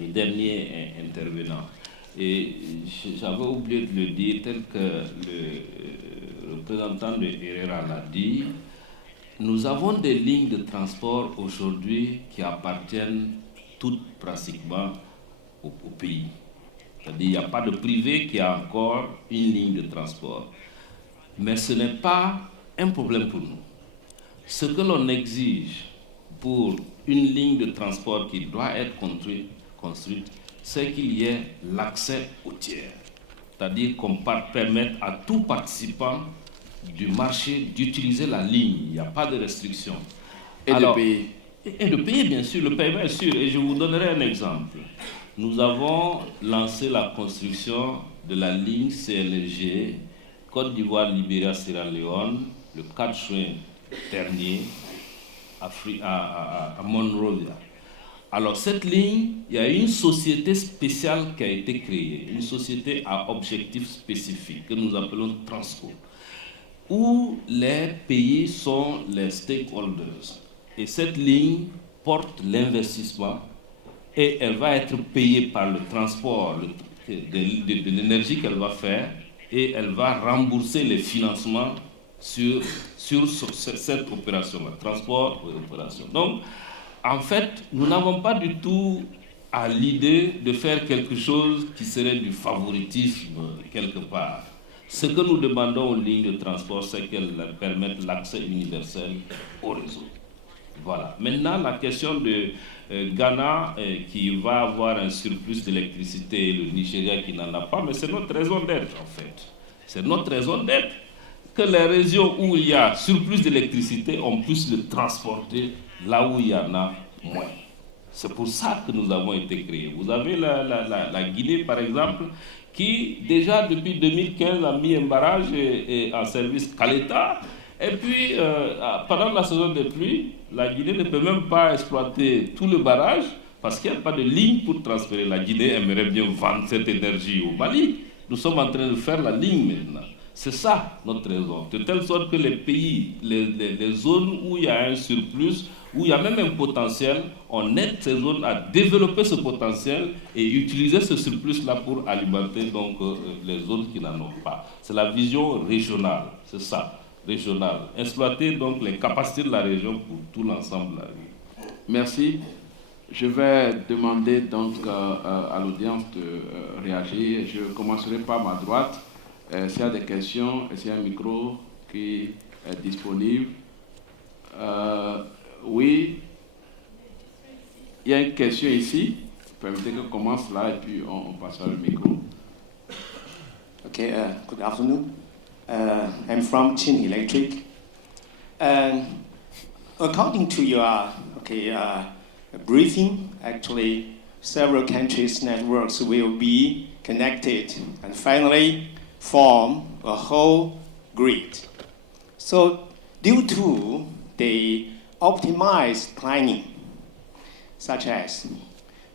le dernier intervenant, et j'avais oublié de le dire tel que le représentant de Herrera l'a dit, nous avons des lignes de transport aujourd'hui qui appartiennent toutes pratiquement au pays. C'est-à-dire qu'il n'y a pas de privé qui a encore une ligne de transport. Mais ce n'est pas un problème pour nous. Ce que l'on exige pour une ligne de transport qui doit être construite, c'est qu'il y ait l'accès au tiers. C'est-à-dire qu'on permette à tout participant du marché d'utiliser la ligne. Il n'y a pas de restriction. Et de payer. Et de payer, bien sûr. Le paiement est sûr. Et je vous donnerai un exemple. Nous avons lancé la construction de la ligne CLG Côte d'Ivoire, Libéria, Sierra Leone le 4 juin dernier à Monrovia. Alors cette ligne, il y a une société spéciale qui a été créée, une société à objectif spécifique que nous appelons Transco, où les pays sont les stakeholders. Et cette ligne porte l'investissement et elle va être payée par le transport de l'énergie qu'elle va faire et elle va rembourser les financements sur cette opération-là, transport et opération. Donc, en fait, nous n'avons pas du tout à l'idée de faire quelque chose qui serait du favoritisme quelque part. Ce que nous demandons aux lignes de transport, c'est qu'elles permettent l'accès universel au réseau. Voilà. Maintenant, la question de Ghana qui va avoir un surplus d'électricité, le Nigeria qui n'en a pas, mais c'est notre raison d'être en fait. C'est notre raison d'être que les régions où il y a surplus d'électricité, on puisse le transporter là où il y en a moins. C'est pour ça que nous avons été créés. Vous avez la Guinée, par exemple, qui déjà depuis 2015 a mis un barrage en service Caleta. Et puis, pendant la saison des pluies, la Guinée ne peut même pas exploiter tout le barrage parce qu'il n'y a pas de ligne pour transférer. La Guinée aimerait bien vendre cette énergie au Mali. Nous sommes en train de faire la ligne maintenant. C'est ça notre raison. De telle sorte que les pays, les zones où il y a un surplus, où il y a même un potentiel, on aide ces zones à développer ce potentiel et utiliser ce surplus-là pour alimenter donc, les zones qui n'en ont pas. C'est la vision régionale, c'est ça, régionale. Exploiter donc les capacités de la région pour tout l'ensemble de la vie. Merci. Je vais demander donc à l'audience de réagir. Je commencerai par ma droite. S'il y a des questions, s'il y a un micro qui est disponible. Oui, il y a une question ici. Permettez que je commence là et puis on passera le micro. Okay, good afternoon. I'm from Chin Electric. According to your briefing, actually, several countries' networks will be connected and finally form a whole grid. So, due to the optimized planning, such as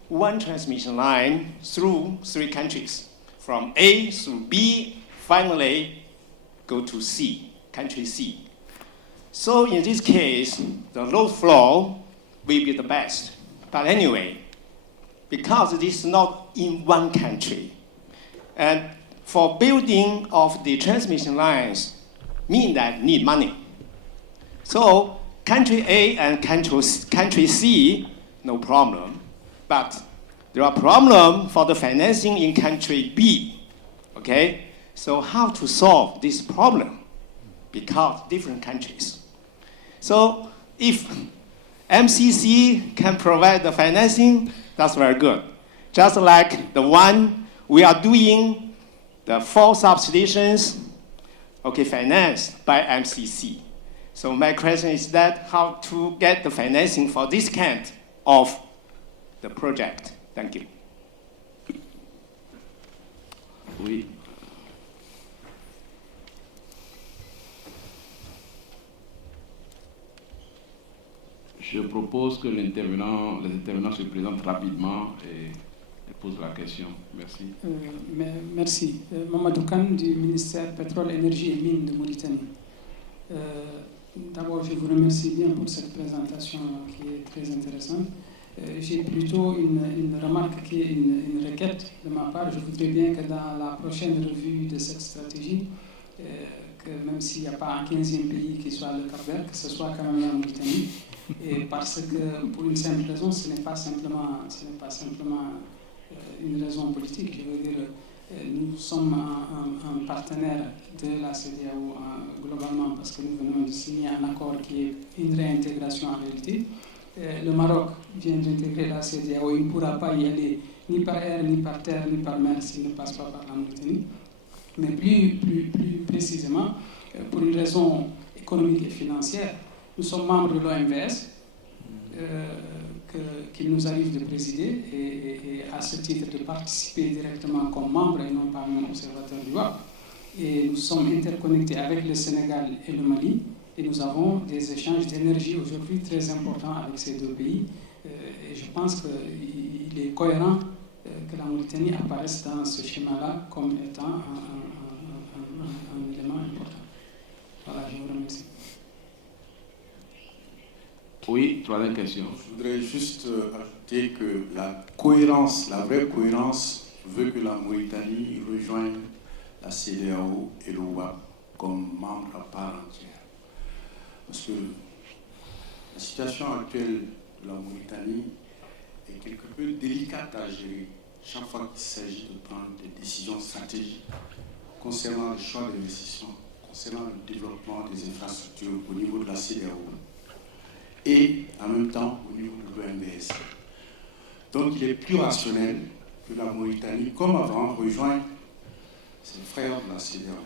one transmission line through 3 countries, from A through B, finally go to C, country C. So in this case, the load flow will be the best. But anyway, because this is not in one country, and for building of the transmission lines mean that need money. So country A and country C, no problem. But there are problems for the financing in country B. Okay? So how to solve this problem? Because different countries. So if MCC can provide the financing, that's very good. Just like the one we are doing, the 4 substations, okay, financed by MCC. So my question is that how to get the financing for this kind of the project? Thank you. Oui. Je propose que les intervenants se présentent rapidement et posent la question. Merci. Merci. Mamadou Kane du ministère Pétrole, Énergie et Mines de Mauritanie. D'abord, je vous remercie bien pour cette présentation qui est très intéressante. J'ai plutôt une remarque qui est une requête de ma part. Je voudrais bien que dans la prochaine revue de cette stratégie, que même s'il n'y a pas un 15e pays qui soit le Cap-Vert, que ce soit quand même la Mauritanie. Et parce que, pour une simple raison, ce n'est pas simplement une raison politique. Je veux dire, nous sommes un partenaire de la CEDEAO globalement parce que nous venons de signer un accord qui est une réintégration en réalité. Le Maroc vient d'intégrer la CEDEAO, il ne pourra pas y aller ni par air, ni par terre, ni par mer s'il ne passe pas par la Mauritanie. Mais plus précisément, pour une raison économique et financière, nous sommes membres de l'OMVS, qu'il nous arrive de présider et à ce titre de participer directement comme membre et non pas comme observateur du WAP. Et nous sommes interconnectés avec le Sénégal et le Mali et nous avons des échanges d'énergie aujourd'hui très importants avec ces 2 pays. Et je pense qu'il est cohérent que la Mauritanie apparaisse dans ce schéma-là comme étant un élément important. Voilà, je vous remercie. Oui, 3e question. Je voudrais juste ajouter que la cohérence, la vraie cohérence, veut que la Mauritanie rejoigne la CEDEAO et l'OUA comme membres à part entière. Parce que la situation actuelle de la Mauritanie est quelque peu délicate à gérer chaque fois qu'il s'agit de prendre des décisions stratégiques concernant le choix d'investissement, concernant le développement des infrastructures au niveau de la CEDEAO et en même temps au niveau de l'OMVS. Donc il est plus rationnel que la Mauritanie, comme avant, rejoigne ses frères de la CEDEAO.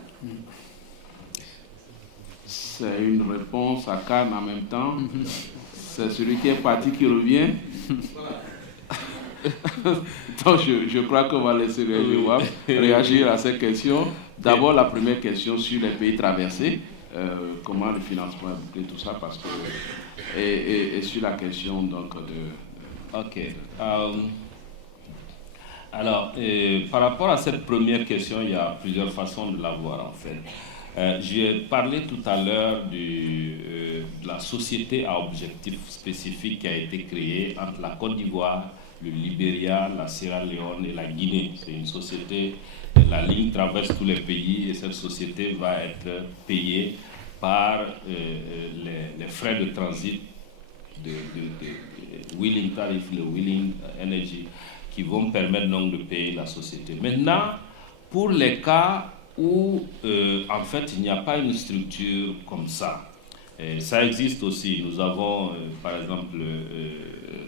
C'est une réponse à Cannes en même temps. C'est celui qui est parti qui revient. Donc je crois qu'on va laisser réagir à ces questions. D'abord la première question sur les pays traversés. Comment le financement est bouclé, tout ça, parce que et sur la question donc de. Ok. Alors, par rapport à cette première question, il y a plusieurs façons de la voir en fait. J'ai parlé tout à l'heure de la société à objectif spécifique qui a été créée entre la Côte d'Ivoire, le Libéria, la Sierra Leone et la Guinée. C'est une société, la ligne traverse tous les pays et cette société va être payée par les frais de transit de Wheeling Tariff, le Wheeling Energy, qui vont permettre donc de payer la société. Maintenant, pour les cas où en fait il n'y a pas une structure comme ça, ça existe aussi. Nous avons par exemple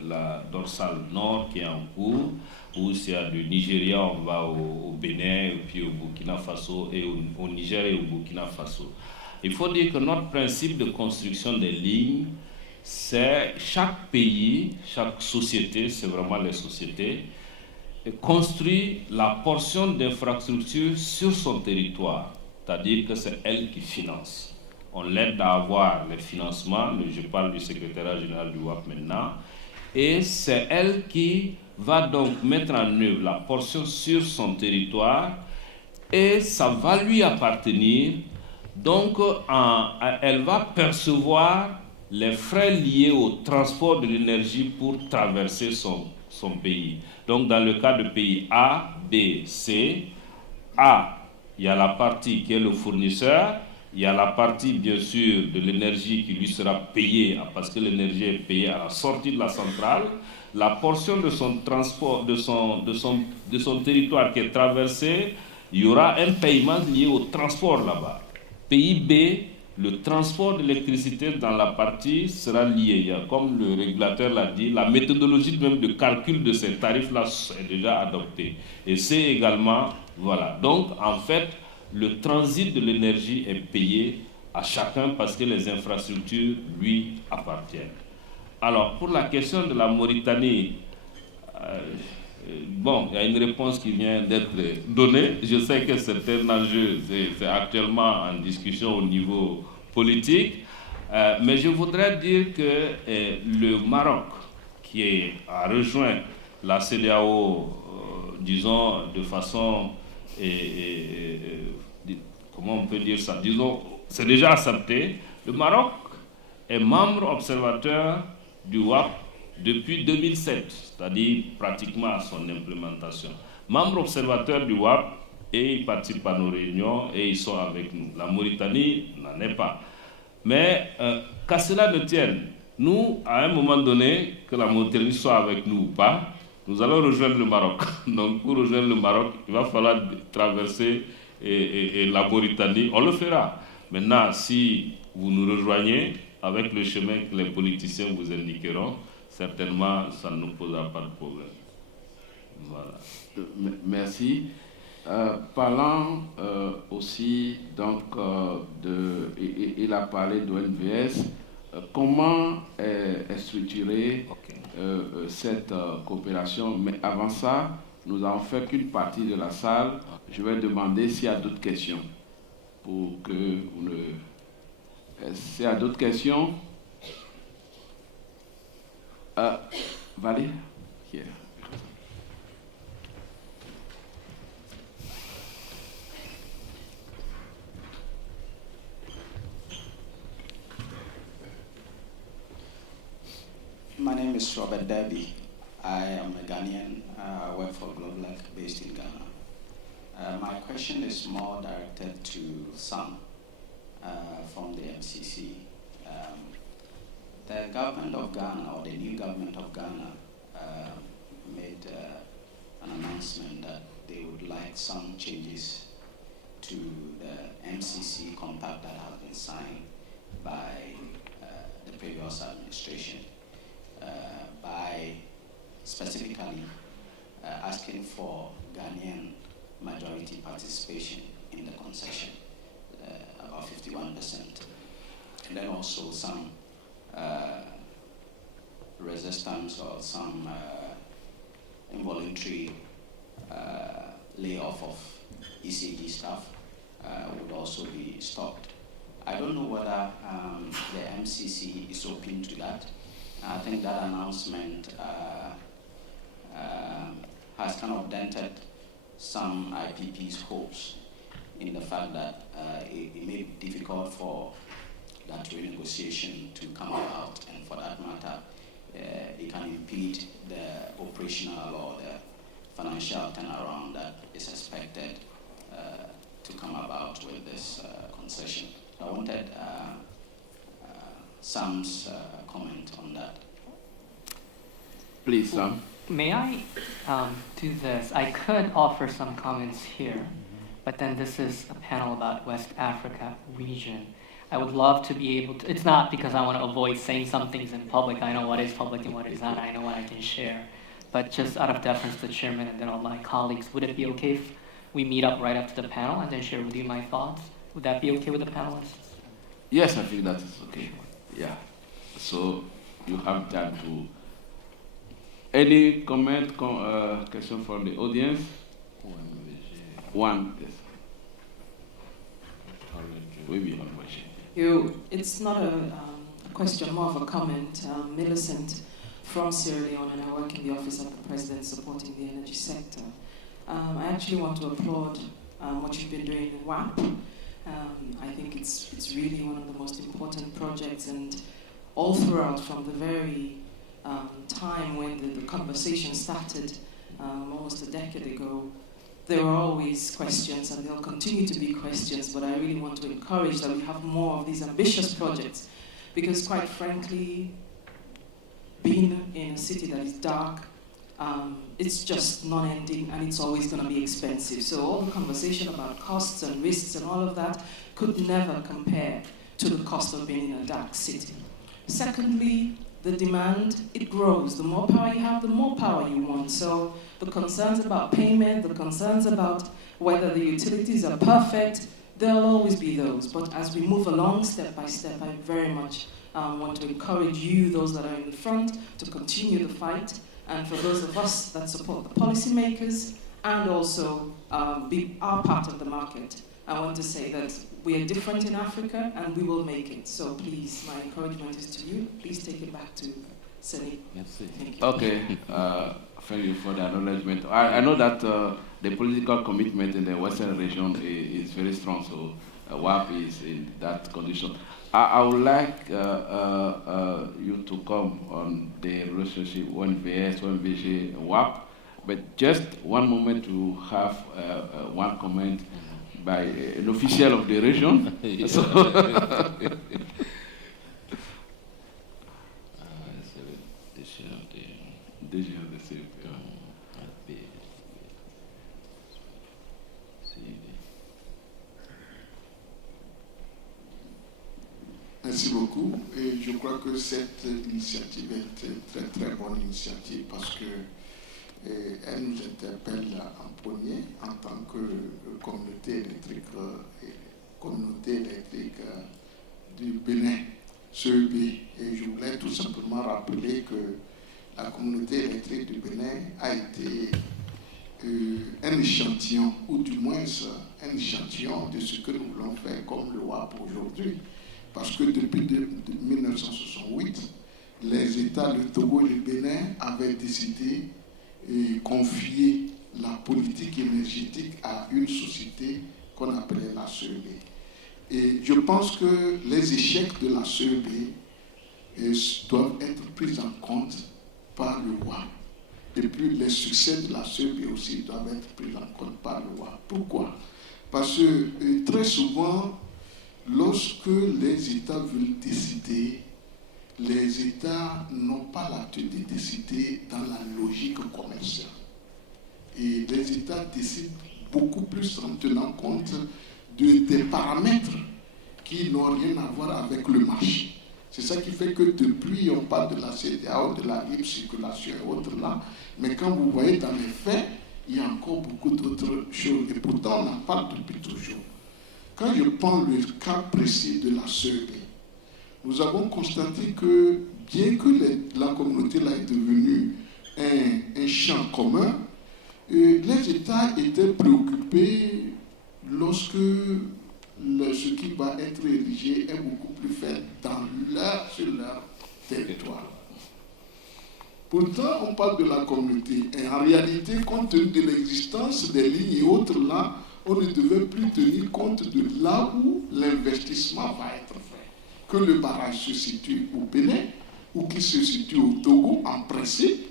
la dorsale nord qui est en cours, où c'est du Nigeria, on va au Bénin, et puis au Burkina Faso, et au Niger et au Burkina Faso. Il faut dire que notre principe de construction des lignes, c'est chaque pays, chaque société, c'est vraiment les sociétés, construit la portion d'infrastructure sur son territoire, c'est-à-dire que c'est elle qui finance. on l'aide à avoir les financements, je parle du secrétariat général du WAP maintenant, et c'est elle qui va donc mettre en œuvre la portion sur son territoire et ça va lui appartenir. Donc, elle va percevoir les frais liés au transport de l'énergie pour traverser son pays. Donc, dans le cas de pays A, B, C, A, il y a la partie qui est le fournisseur, il y a la partie, bien sûr, de l'énergie qui lui sera payée, parce que l'énergie est payée à la sortie de la centrale. La portion de son transport, de son territoire qui est traversé, il y aura un paiement lié au transport là-bas. Pays B, le transport d'électricité dans la partie sera lié. Il y a, comme le régulateur l'a dit, la méthodologie même de calcul de ces tarifs-là est déjà adoptée. Et c'est également, voilà. Donc, en fait, le transit de l'énergie est payé à chacun parce que les infrastructures lui appartiennent. Alors, pour la question de la Mauritanie, bon, il y a une réponse qui vient d'être donnée. Je sais que c'est un enjeu, c'est actuellement en discussion au niveau politique, mais je voudrais dire que le Maroc, qui a rejoint la CEDEAO, disons, de façon, comment on peut dire ça, disons, c'est déjà accepté. Le Maroc est membre observateur du WAP depuis 2007, c'est-à-dire pratiquement à son implémentation. Membre observateur du WAP, et ils participent à nos réunions et ils sont avec nous. La Mauritanie n'en est pas. Mais qu'à cela ne tienne, nous, à un moment donné, que la Mauritanie soit avec nous ou pas, nous allons rejoindre le Maroc. Donc pour rejoindre le Maroc, il va falloir traverser la Mauritanie. On le fera. Maintenant, si vous nous rejoignez avec le chemin que les politiciens vous indiqueront, certainement, ça ne nous posera pas de problème. Voilà. Merci. Parlant aussi, donc, il a parlé de l'ONVS. Comment est structurée cette coopération? Mais avant ça, nous n'avons fait qu'une partie de la salle. Je vais demander s'il y a d'autres questions. Pour que vous ne... S'il y a d'autres questions, Valérie, here. My name is Robert Derby. I am a Ghanaian. I work for Globelec based in Ghana. My question is more directed to Sam from the MCC. The government of Ghana, or the new government of Ghana, made an announcement that they would like some changes to the MCC compact that has been signed by the previous administration, by specifically asking for Ghanaian majority participation in the concession, about 51%. And then also some resistance or some involuntary layoff of ECG staff would also be stopped. I don't know whether the MCC is open to that. I think that announcement has kind of dented some IPP's hopes in the fact that it may be difficult for that renegotiation to come about, and for that matter, it can impede the operational or the financial turnaround that is expected to come about with this concession. I wanted Sam's comment on that. Please, Sam. May I do this? I could offer some comments here, but then this is a panel about West Africa region. I would love to be able to, it's not because I want to avoid saying some things in public. I know what is public and what is not. I know what I can share. But just out of deference to the chairman and then all my colleagues, would it be okay if we meet up right after the panel and then share with you my thoughts? Would that be okay with the panelists? Yes, I think that is okay. Yeah. So you have time to... Any comment, question from the audience? One. Yes. Oui, oui, It's not a question, more of a comment. Millicent from Sierra Leone, and I work in the Office of the President supporting the energy sector. I actually want to applaud what you've been doing in WAP. I think it's really one of the most important projects, and all throughout from the very time when the conversation started almost a decade ago, there were always questions, and there'll continue to be questions, but I really want to encourage that we have more of these ambitious projects, because quite frankly, being in a city that is dark, it's just non-ending, and it's always going to be expensive. So all the conversation about costs and risks and all of that could never compare to the cost of being in a dark city. Secondly, the demand, it grows. The more power you have, the more power you want. So the concerns about payment, the concerns about whether the utilities are perfect, there'll always be those. But as we move along step by step, I very much want to encourage you, those that are in the front, to continue the fight. And for those of us that support the policymakers and also are part of the market, I want to say that we are different in Africa and we will make it. So please, my encouragement is to you. Please take it back to Seni. Thank you. Okay, thank you for the acknowledgement. I know that the political commitment in the Western region is very strong, so WAP is in that condition. I would like you to come on the relationship ONVS, ONVG, WAP, but just one moment to have one comment by an official of the region. Merci beaucoup. Et je crois que cette initiative est une très très bonne initiative parce que elle nous interpelle en premier en tant que communauté électrique du Bénin, CEB. Et je voulais tout simplement rappeler que la communauté électrique du Bénin a été un échantillon, ou du moins un échantillon de ce que nous voulons faire comme le WAP aujourd'hui. Parce que depuis 1968, les États, le Togo et le Bénin, avaient décidé de confier la politique énergétique à une société qu'on appelait la CEB. Et je pense que les échecs de la CEB doivent être pris en compte par le WAP. Et puis les succès de la CEB aussi doivent être pris en compte par le WAP. Pourquoi? Parce que très souvent, lorsque les États veulent décider, les États n'ont pas l'habitude de décider dans la logique commerciale. Et les États décident beaucoup plus en tenant compte des paramètres qui n'ont rien à voir avec le marché. C'est ça qui fait que depuis, on parle de la CEDEAO, de la libre circulation et autres là, mais quand vous voyez dans les faits, il y a encore beaucoup d'autres choses. Et pourtant, on en parle depuis toujours. Quand je prends le cas précis de la CEB, nous avons constaté que bien que la communauté là est devenue un champ commun, les États étaient préoccupés lorsque ce qui va être érigé est beaucoup plus fait sur leur territoire. Pourtant, on parle de la communauté. Et en réalité, compte tenu de l'existence des lignes et autres là, on ne devait plus tenir compte de là où l'investissement va être fait. Que le barrage se situe au Bénin ou qu'il se situe au Togo, en principe,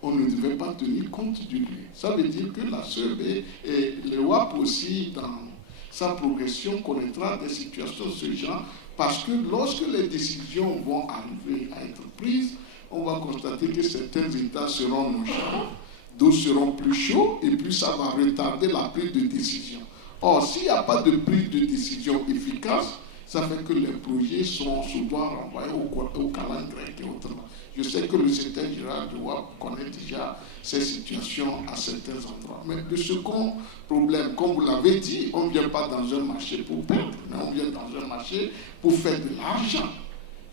on ne devait pas tenir compte du lieu. Ça veut dire que la CEB et le WAP aussi, dans sa progression, connaîtra des situations de ce genre, parce que lorsque les décisions vont arriver à être prises, on va constater que certains États seront nonchalants, d'autres seront plus chauds, et puis ça va retarder la prise de décision. Or, s'il n'y a pas de prise de décision efficace, ça fait que les projets sont souvent renvoyés au calendrier et autrement. Je sais que le secrétaire général de WAP connaît déjà ces situations à certains endroits. Mais le second problème, comme vous l'avez dit, on ne vient pas dans un marché pour perdre, mais on vient dans un marché pour faire de l'argent.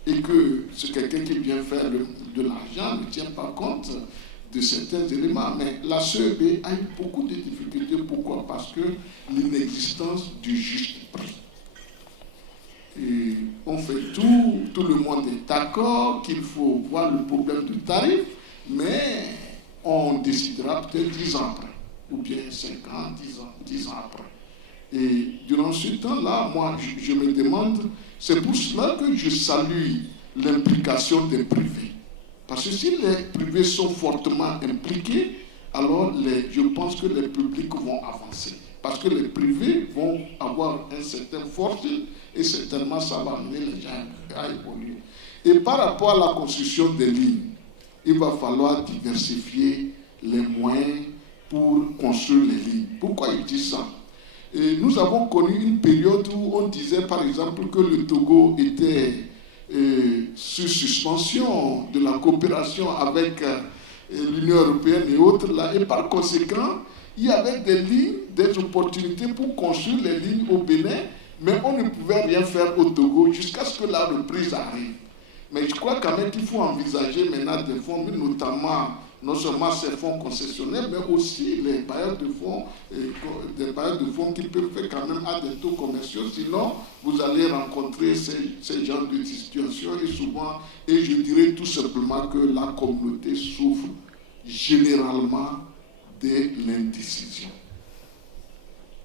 Et que c'est quelqu'un qui vient faire de l'argent ne tient pas compte de certains éléments. Mais la CEB a eu beaucoup de difficultés. Pourquoi? Parce que l'inexistence du juste prix. Et on fait tout le monde est d'accord qu'il faut voir le problème du tarif, mais on décidera peut-être 10 ans après, ou bien 5 ans, 10 ans après. Et durant ce temps-là, moi, je me demande, c'est pour cela que je salue l'implication des privés. Parce que si les privés sont fortement impliqués, alors je pense que les publics vont avancer. Parce que les privés vont avoir un certain force et certainement ça va amener les gens à évoluer. Et par rapport à la construction des lignes, il va falloir diversifier les moyens pour construire les lignes. Pourquoi il dit ça? Et nous avons connu une période où on disait par exemple que le Togo était sous suspension de la coopération avec l'Union européenne et autres là, et par conséquent, il y avait des lignes, des opportunités pour construire les lignes au Bénin, mais on ne pouvait rien faire au Togo jusqu'à ce que la reprise arrive. Mais je crois quand même qu'il faut envisager maintenant des fonds, notamment non seulement ces fonds concessionnaires, mais aussi les bailleurs de fonds, des bailleurs de fonds qui peuvent faire quand même à des taux commerciaux. Sinon, vous allez rencontrer ces genres de situations et souvent, et je dirais tout simplement que la communauté souffre généralement de l'indécision.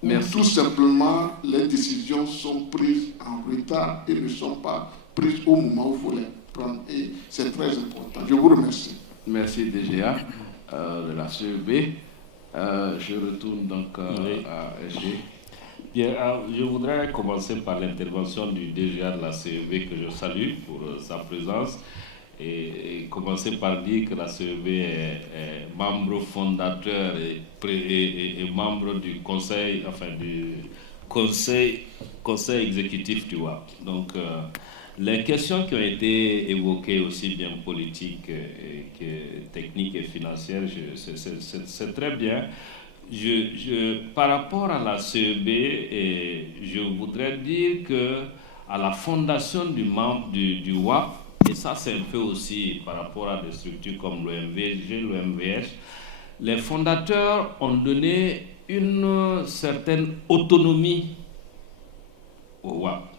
Merci. Tout simplement, les décisions sont prises en retard et ne sont pas prises au moment où il faut les prendre. Et c'est très important. Je vous remercie. Merci DGA de la CEB. Je retourne donc à SG. Bien, je voudrais commencer par l'intervention du DGA de la CEB que je salue pour sa présence et commencer par dire que la CEB est membre fondateur et membre du conseil, conseil exécutif du WAP. Donc, les questions qui ont été évoquées, aussi bien politiques que techniques et financières, c'est très bien. Par rapport à la CEB, je voudrais dire que à la fondation du WAP, et ça c'est un peu aussi par rapport à des structures comme l'OMVG, l'OMVH, les fondateurs ont donné une certaine autonomie au WAP.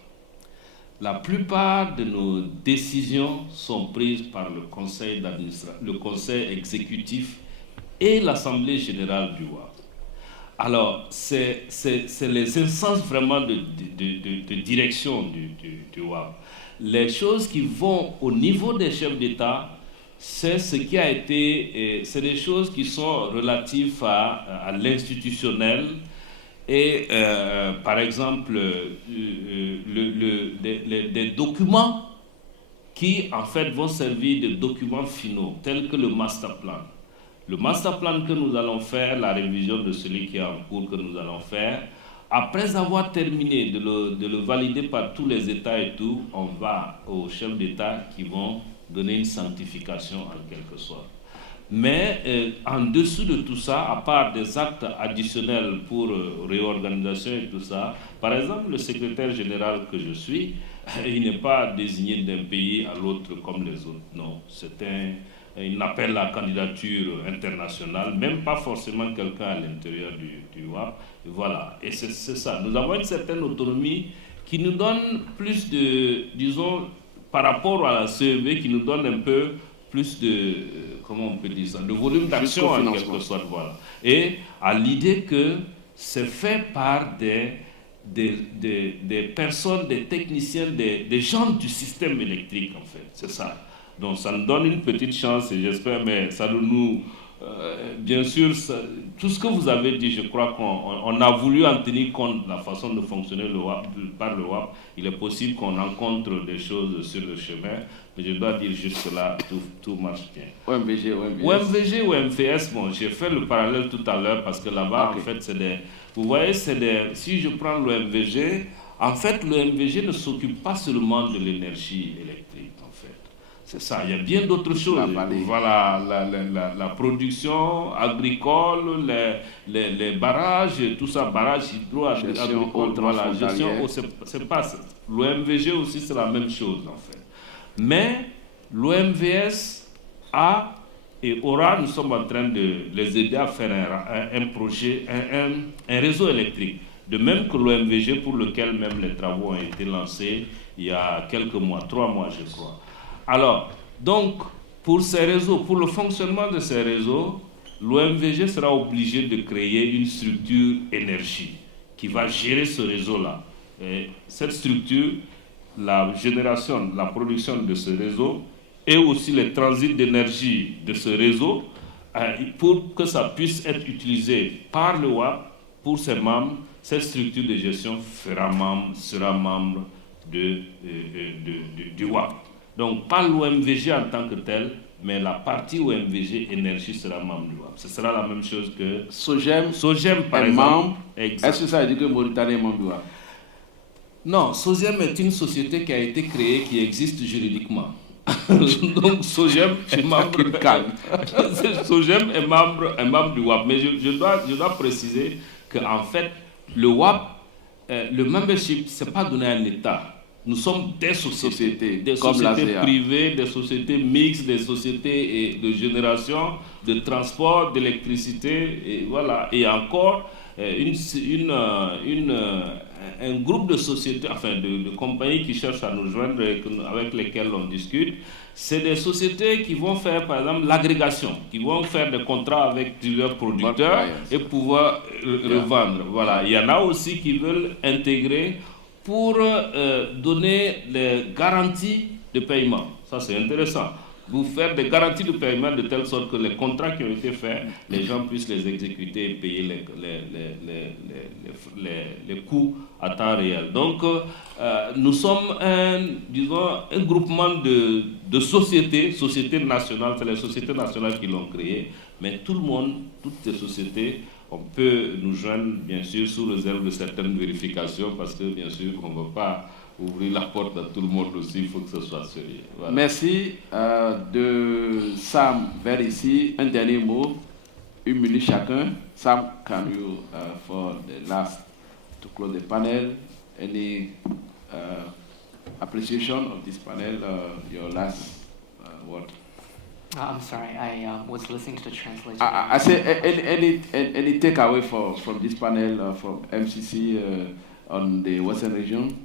La plupart de nos décisions sont prises par le conseil d'administration, le conseil exécutif et l'assemblée générale du WAP. Alors, c'est les instances vraiment de direction du WAP. Les choses qui vont au niveau des chefs d'État, c'est ce qui a été, c'est des choses qui sont relatives à l'institutionnel. Et par exemple, des documents qui en fait vont servir de documents finaux, tels que le master plan. Le master plan que nous allons faire, la révision de celui qui est en cours que nous allons faire, après avoir terminé de le valider par tous les États et tout, on va aux chefs d'État qui vont donner une sanctification en quelque sorte. Mais en dessous de tout ça, à part des actes additionnels pour réorganisation et tout ça, par exemple, le secrétaire général que je suis, il n'est pas désigné d'un pays à l'autre comme les autres. Non, il appelle la candidature internationale, même pas forcément quelqu'un à l'intérieur du WAP. Et voilà, et c'est ça. Nous avons une certaine autonomie qui nous donne plus de, disons, par rapport à la CEB, qui nous donne un peu plus de, comment on peut dire ça, de volume d'action en quelque sorte, voilà. Et à l'idée que c'est fait par des personnes, des techniciens, des gens du système électrique en fait, c'est ça. Donc ça nous donne une petite chance et j'espère, mais ça nous, bien sûr, tout ce que vous avez dit, je crois qu'on a voulu en tenir compte de la façon de fonctionner par le WAP. Il est possible qu'on rencontre des choses sur le chemin, mais je dois dire jusque-là, tout marche bien. OMVG, OMVS, bon, j'ai fait le parallèle tout à l'heure parce que là-bas, en fait, vous voyez, si je prends l'OMVG, en fait, l'OMVG ne s'occupe pas seulement de l'énergie électrique. C'est ça, il y a bien d'autres choses. Voilà, la production agricole, les barrages, tout ça, barrages hydro-agricoles, voilà, gestion, c'est pas ça. L'OMVG aussi, c'est la même chose en fait. Mais l'OMVS a et aura, nous sommes en train de les aider à faire un projet, un réseau électrique. De même que l'OMVG, pour lequel même les travaux ont été lancés il y a quelques mois, 3 mois je crois. Alors, donc, pour ces réseaux, pour le fonctionnement de ces réseaux, l'OMVG sera obligé de créer une structure énergie qui va gérer ce réseau-là. Et cette structure, la génération, la production de ce réseau et aussi le transit d'énergie de ce réseau, pour que ça puisse être utilisé par le WAP, pour ses membres, cette structure de gestion sera membre du WAP. Donc, pas l'OMVG en tant que tel, mais la partie OMVG énergie sera membre du WAP. Ce sera la même chose que SOGEM par exemple. Est-ce que ça veut dire que Mauritanie est membre du WAP? Non, SOGEM est une société qui a été créée, qui existe juridiquement. Donc SOGEM est membre SOGEM est membre du WAP. Mais je dois préciser qu'en fait, le WAP, le membership, ce n'est pas donné à un État. Nous sommes des sociétés privées, des sociétés mixtes, des sociétés de génération, de transport, d'électricité, et voilà. Et encore, un groupe de sociétés, enfin de compagnies qui cherchent à nous joindre, avec lesquelles on discute, c'est des sociétés qui vont faire par exemple l'agrégation, qui vont faire des contrats avec plusieurs producteurs et pouvoir revendre. Voilà. Il y en a aussi qui veulent intégrer pour donner des garanties de paiement. Ça c'est intéressant. Vous faire des garanties de paiement de telle sorte que les contrats qui ont été faits, les gens puissent les exécuter et payer les coûts à temps réel. Donc, nous sommes un groupement de sociétés nationales, c'est les sociétés nationales qui l'ont créé, mais tout le monde, toutes ces sociétés, on peut nous joindre, bien sûr, sous réserve de certaines vérifications, parce que, bien sûr, on ne va pas ouvrir la porte à tout le monde aussi, il faut que ce soit sérieux. Voilà. Merci. De Sam vers ici, un dernier mot, 1 minute chacun. Sam, can you, for the last, to close the panel, any appreciation of this panel, your last word? I'm sorry, I was listening to the translation. I say any takeaway from this panel from MCC on the Western region?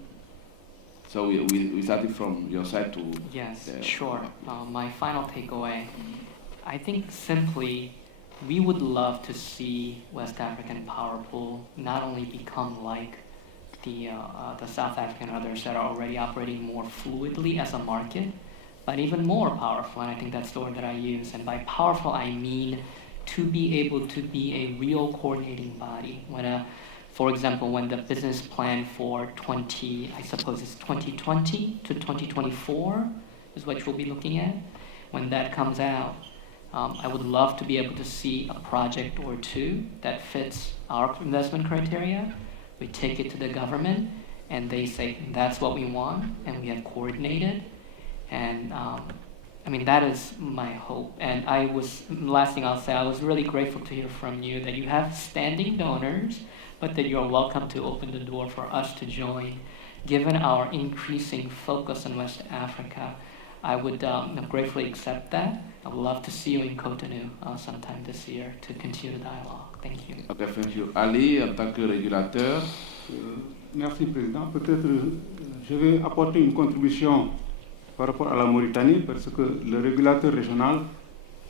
So we started from your side to... Yes, sure. My final takeaway, I think simply we would love to see West African Power Pool not only become like the South African and others that are already operating more fluidly as a market, but even more powerful, and I think that's the word that I use. And by powerful, I mean to be able to be a real coordinating body. For example, when the business plan for 2020 to 2024 is what we'll be looking at, when that comes out, I would love to be able to see a project or two that fits our investment criteria. We take it to the government, and they say, that's what we want, and we have coordinated. And I mean, that is my hope. And last thing I'll say, I was really grateful to hear from you that you have standing donors, but that you're welcome to open the door for us to join. Given our increasing focus on West Africa, I would gratefully accept that. I would love to see you in Cotonou sometime this year to continue the dialogue. Thank you. Okay, thank you. Ali, en tant que régulateur. Merci, Président. Peut-être je vais apporter une contribution par rapport à la Mauritanie, parce que le régulateur régional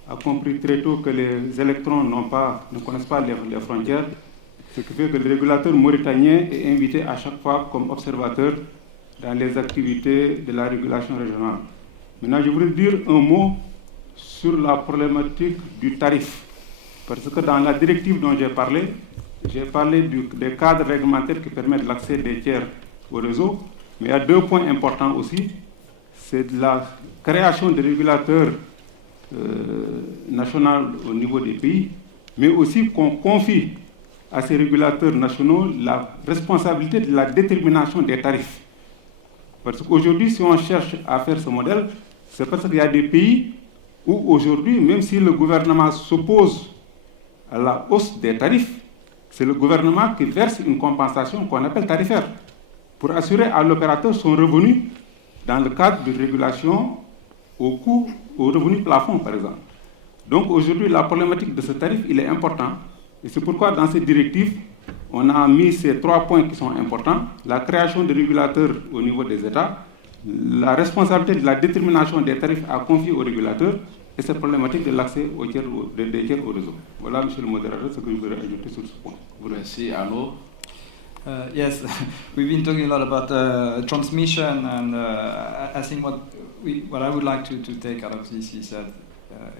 a compris très tôt que les électrons ne connaissent pas les frontières, ce qui fait que le régulateur mauritanien est invité à chaque fois comme observateur dans les activités de la régulation régionale. Maintenant, je voudrais dire un mot sur la problématique du tarif, parce que dans la directive dont j'ai parlé des cadres réglementaires qui permettent l'accès des tiers au réseau, mais il y a 2 points importants aussi. C'est de la création de régulateurs nationaux au niveau des pays, mais aussi qu'on confie à ces régulateurs nationaux la responsabilité de la détermination des tarifs. Parce qu'aujourd'hui, si on cherche à faire ce modèle, c'est parce qu'il y a des pays où aujourd'hui, même si le gouvernement s'oppose à la hausse des tarifs, c'est le gouvernement qui verse une compensation qu'on appelle tarifaire pour assurer à l'opérateur son revenu dans le cadre de régulation au revenu plafond, par exemple. Donc aujourd'hui, la problématique de ce tarif, il est important. Et c'est pourquoi dans cette directive, on a mis ces 3 points qui sont importants, la création de régulateurs au niveau des États, la responsabilité de la détermination des tarifs à confier aux régulateurs et cette problématique de l'accès des tiers au réseau. Voilà, monsieur le modérateur, ce que je voudrais ajouter sur ce point. Merci, Arnaud. Yes, we've been talking a lot about transmission, and I think what I would like to take out of this is that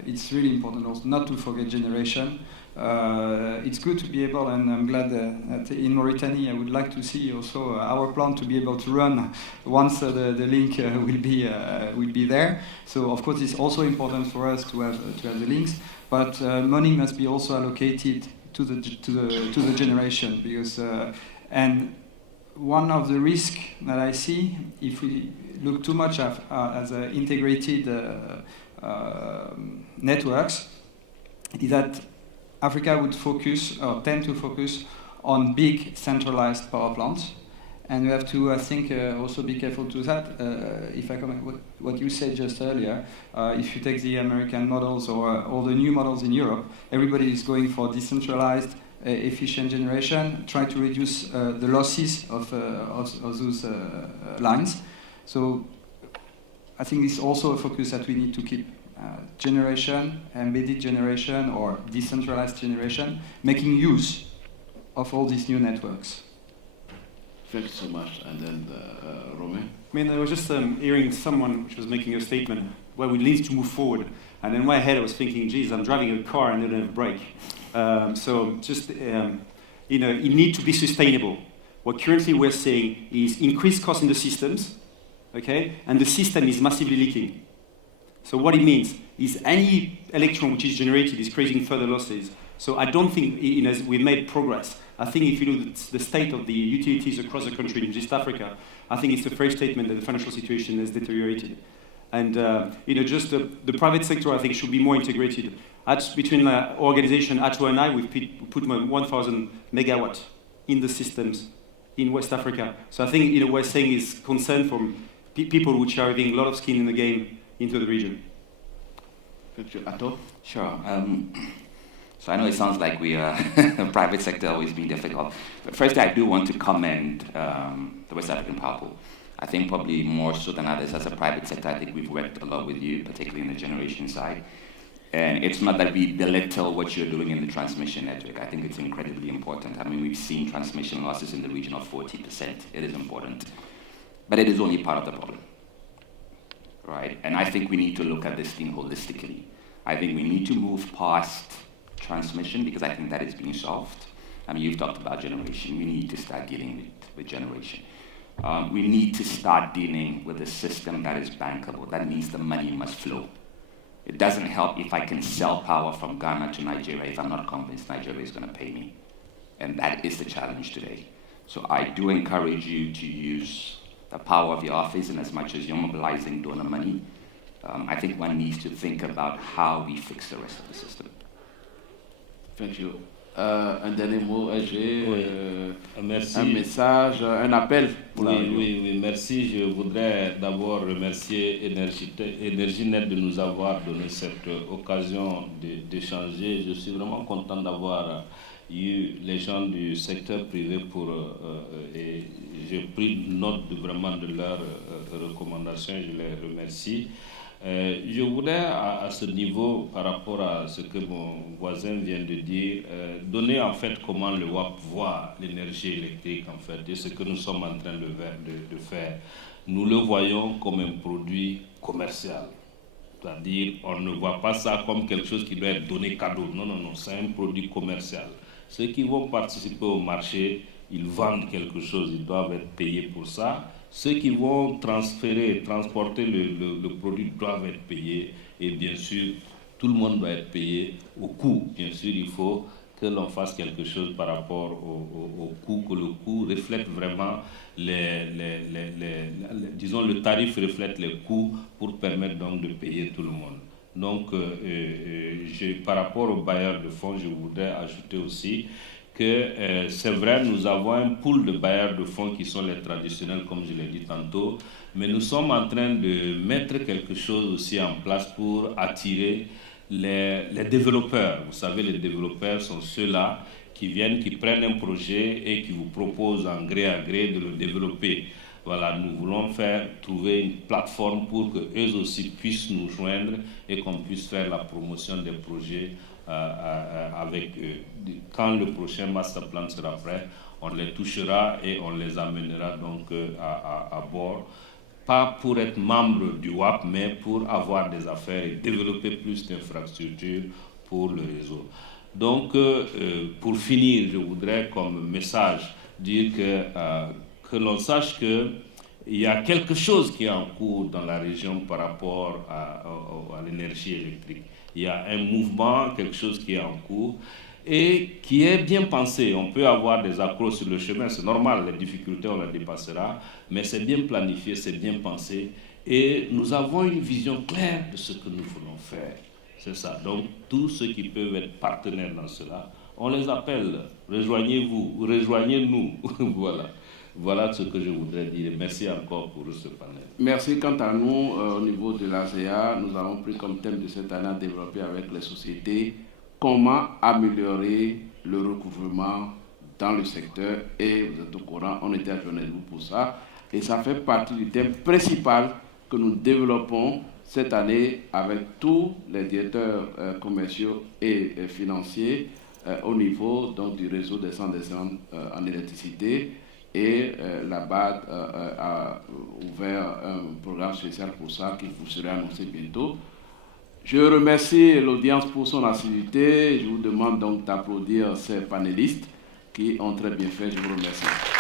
it's really important also not to forget generation. It's good to be able, and I'm glad that in Mauritania I would like to see also our plant to be able to run once the link will be there. So of course it's also important for us to have the links, but money must be also allocated to the generation, because and one of the risks that I see if we look too much as integrated networks is that Africa would focus or tend to focus on big centralized power plants, and we have to, I think, also be careful to that. If I comment what you said just earlier, if you take the American models or all the new models in Europe, everybody is going for decentralized, efficient generation, try to reduce the losses of those lines. So I think it's also a focus that we need to keep. Generation, embedded generation, or decentralized generation, making use of all these new networks. Thank you so much. And then Romain? I mean, I was just hearing someone which was making a statement where we need to move forward. And in my head I was thinking, geez, I'm driving a car and I don't have a brake. So just, you know, it needs to be sustainable. What currently we're seeing is increased cost in the systems, okay? And the system is massively leaking. So what it means is any electron which is generated is creating further losses. So I don't think, you know, we've made progress. I think if you look at the state of the utilities across the country in East Africa, I think it's a fair statement that the financial situation has deteriorated. And you know, just the private sector, I think, should be more integrated. Between organization ATO and I, we've put 1,000 megawatts in the systems in West Africa. So I think, you know, we're saying is concern from people which are having a lot of skin in the game into the region. Thank you. Ato? Sure. So I know it sounds like we are private sector always being difficult. But first, I do want to commend the West African Power Pool. I think probably more so than others as a private sector, I think we've worked a lot with you, particularly in the generation side. And it's not that we belittle what you're doing in the transmission network. I think it's incredibly important. I mean, we've seen transmission losses in the region of 40%. It is important. But it is only part of the problem. Right? And I think we need to look at this thing holistically. I think we need to move past transmission because I think that is being solved. I mean, you've talked about generation. We need to start dealing with generation. We need to start dealing with a system that is bankable. That means the money must flow. It doesn't help if I can sell power from Ghana to Nigeria if I'm not convinced Nigeria is going to pay me. And that is the challenge today. So I do encourage you to use the power of your office, and as much as you're mobilizing donor money, I think one needs to think about how we fix the rest of the system. Thank you. Un dernier mot, G. Merci. Un message, un appel pour la réunion. Oui, merci. Je voudrais d'abord remercier Énergie-Net de nous avoir donné cette occasion d'échanger. Je suis vraiment content d'avoir eu les gens du secteur privé et j'ai pris note vraiment de leurs recommandations. Je les remercie. Je voudrais à ce niveau, par rapport à ce que mon voisin vient de dire, donner en fait comment le WAP voit l'énergie électrique en fait et ce que nous sommes en train de faire. Nous le voyons comme un produit commercial. C'est-à-dire, on ne voit pas ça comme quelque chose qui doit être donné cadeau. Non, c'est un produit commercial. Ceux qui vont participer au marché, ils vendent quelque chose, ils doivent être payés pour ça. Ceux qui vont transporter le produit doivent être payés. Et bien sûr, tout le monde doit être payé au coût. Bien sûr, il faut que l'on fasse quelque chose par rapport au coût, que le coût reflète vraiment disons, le tarif reflète les coûts pour permettre donc de payer tout le monde. Donc, par rapport aux bailleurs de fonds, je voudrais ajouter aussi que c'est vrai, nous avons un pool de bailleurs de fonds qui sont les traditionnels, comme je l'ai dit tantôt, mais nous sommes en train de mettre quelque chose aussi en place pour attirer les développeurs. Vous savez, les développeurs sont ceux-là qui viennent, qui prennent un projet et qui vous proposent en gré à gré de le développer. Voilà, nous voulons trouver une plateforme pour qu'eux aussi puissent nous joindre et qu'on puisse faire la promotion des projets avec eux. Quand le prochain master plan sera prêt, on les touchera et on les amènera donc à bord. Pas pour être membre du WAP, mais pour avoir des affaires et développer plus d'infrastructures pour le réseau. Donc, pour finir, je voudrais comme message dire que l'on sache qu'il y a quelque chose qui est en cours dans la région par rapport à l'énergie électrique. Il y a un mouvement, quelque chose qui est en cours et qui est bien pensé. On peut avoir des accrocs sur le chemin, c'est normal, les difficultés, on les dépassera, mais c'est bien planifié, c'est bien pensé et nous avons une vision claire de ce que nous voulons faire. C'est ça. Donc, tous ceux qui peuvent être partenaires dans cela, on les appelle. Rejoignez-vous, rejoignez-nous. Voilà. Voilà ce que je voudrais dire. Merci encore pour ce panel. Merci. Quant à nous, au niveau de l'ASEA, nous avons pris comme thème de cette année à développer avec les sociétés comment améliorer le recouvrement dans le secteur. Et vous êtes au courant, on était à vous pour ça. Et ça fait partie du thème principal que nous développons cette année avec tous les directeurs commerciaux et financiers au niveau donc, du réseau des centres d'excellence en électricité. Et la BAD a ouvert un programme spécial pour ça qui vous sera annoncé bientôt. Je remercie l'audience pour son assiduité. Je vous demande donc d'applaudir ces panélistes qui ont très bien fait. Je vous remercie.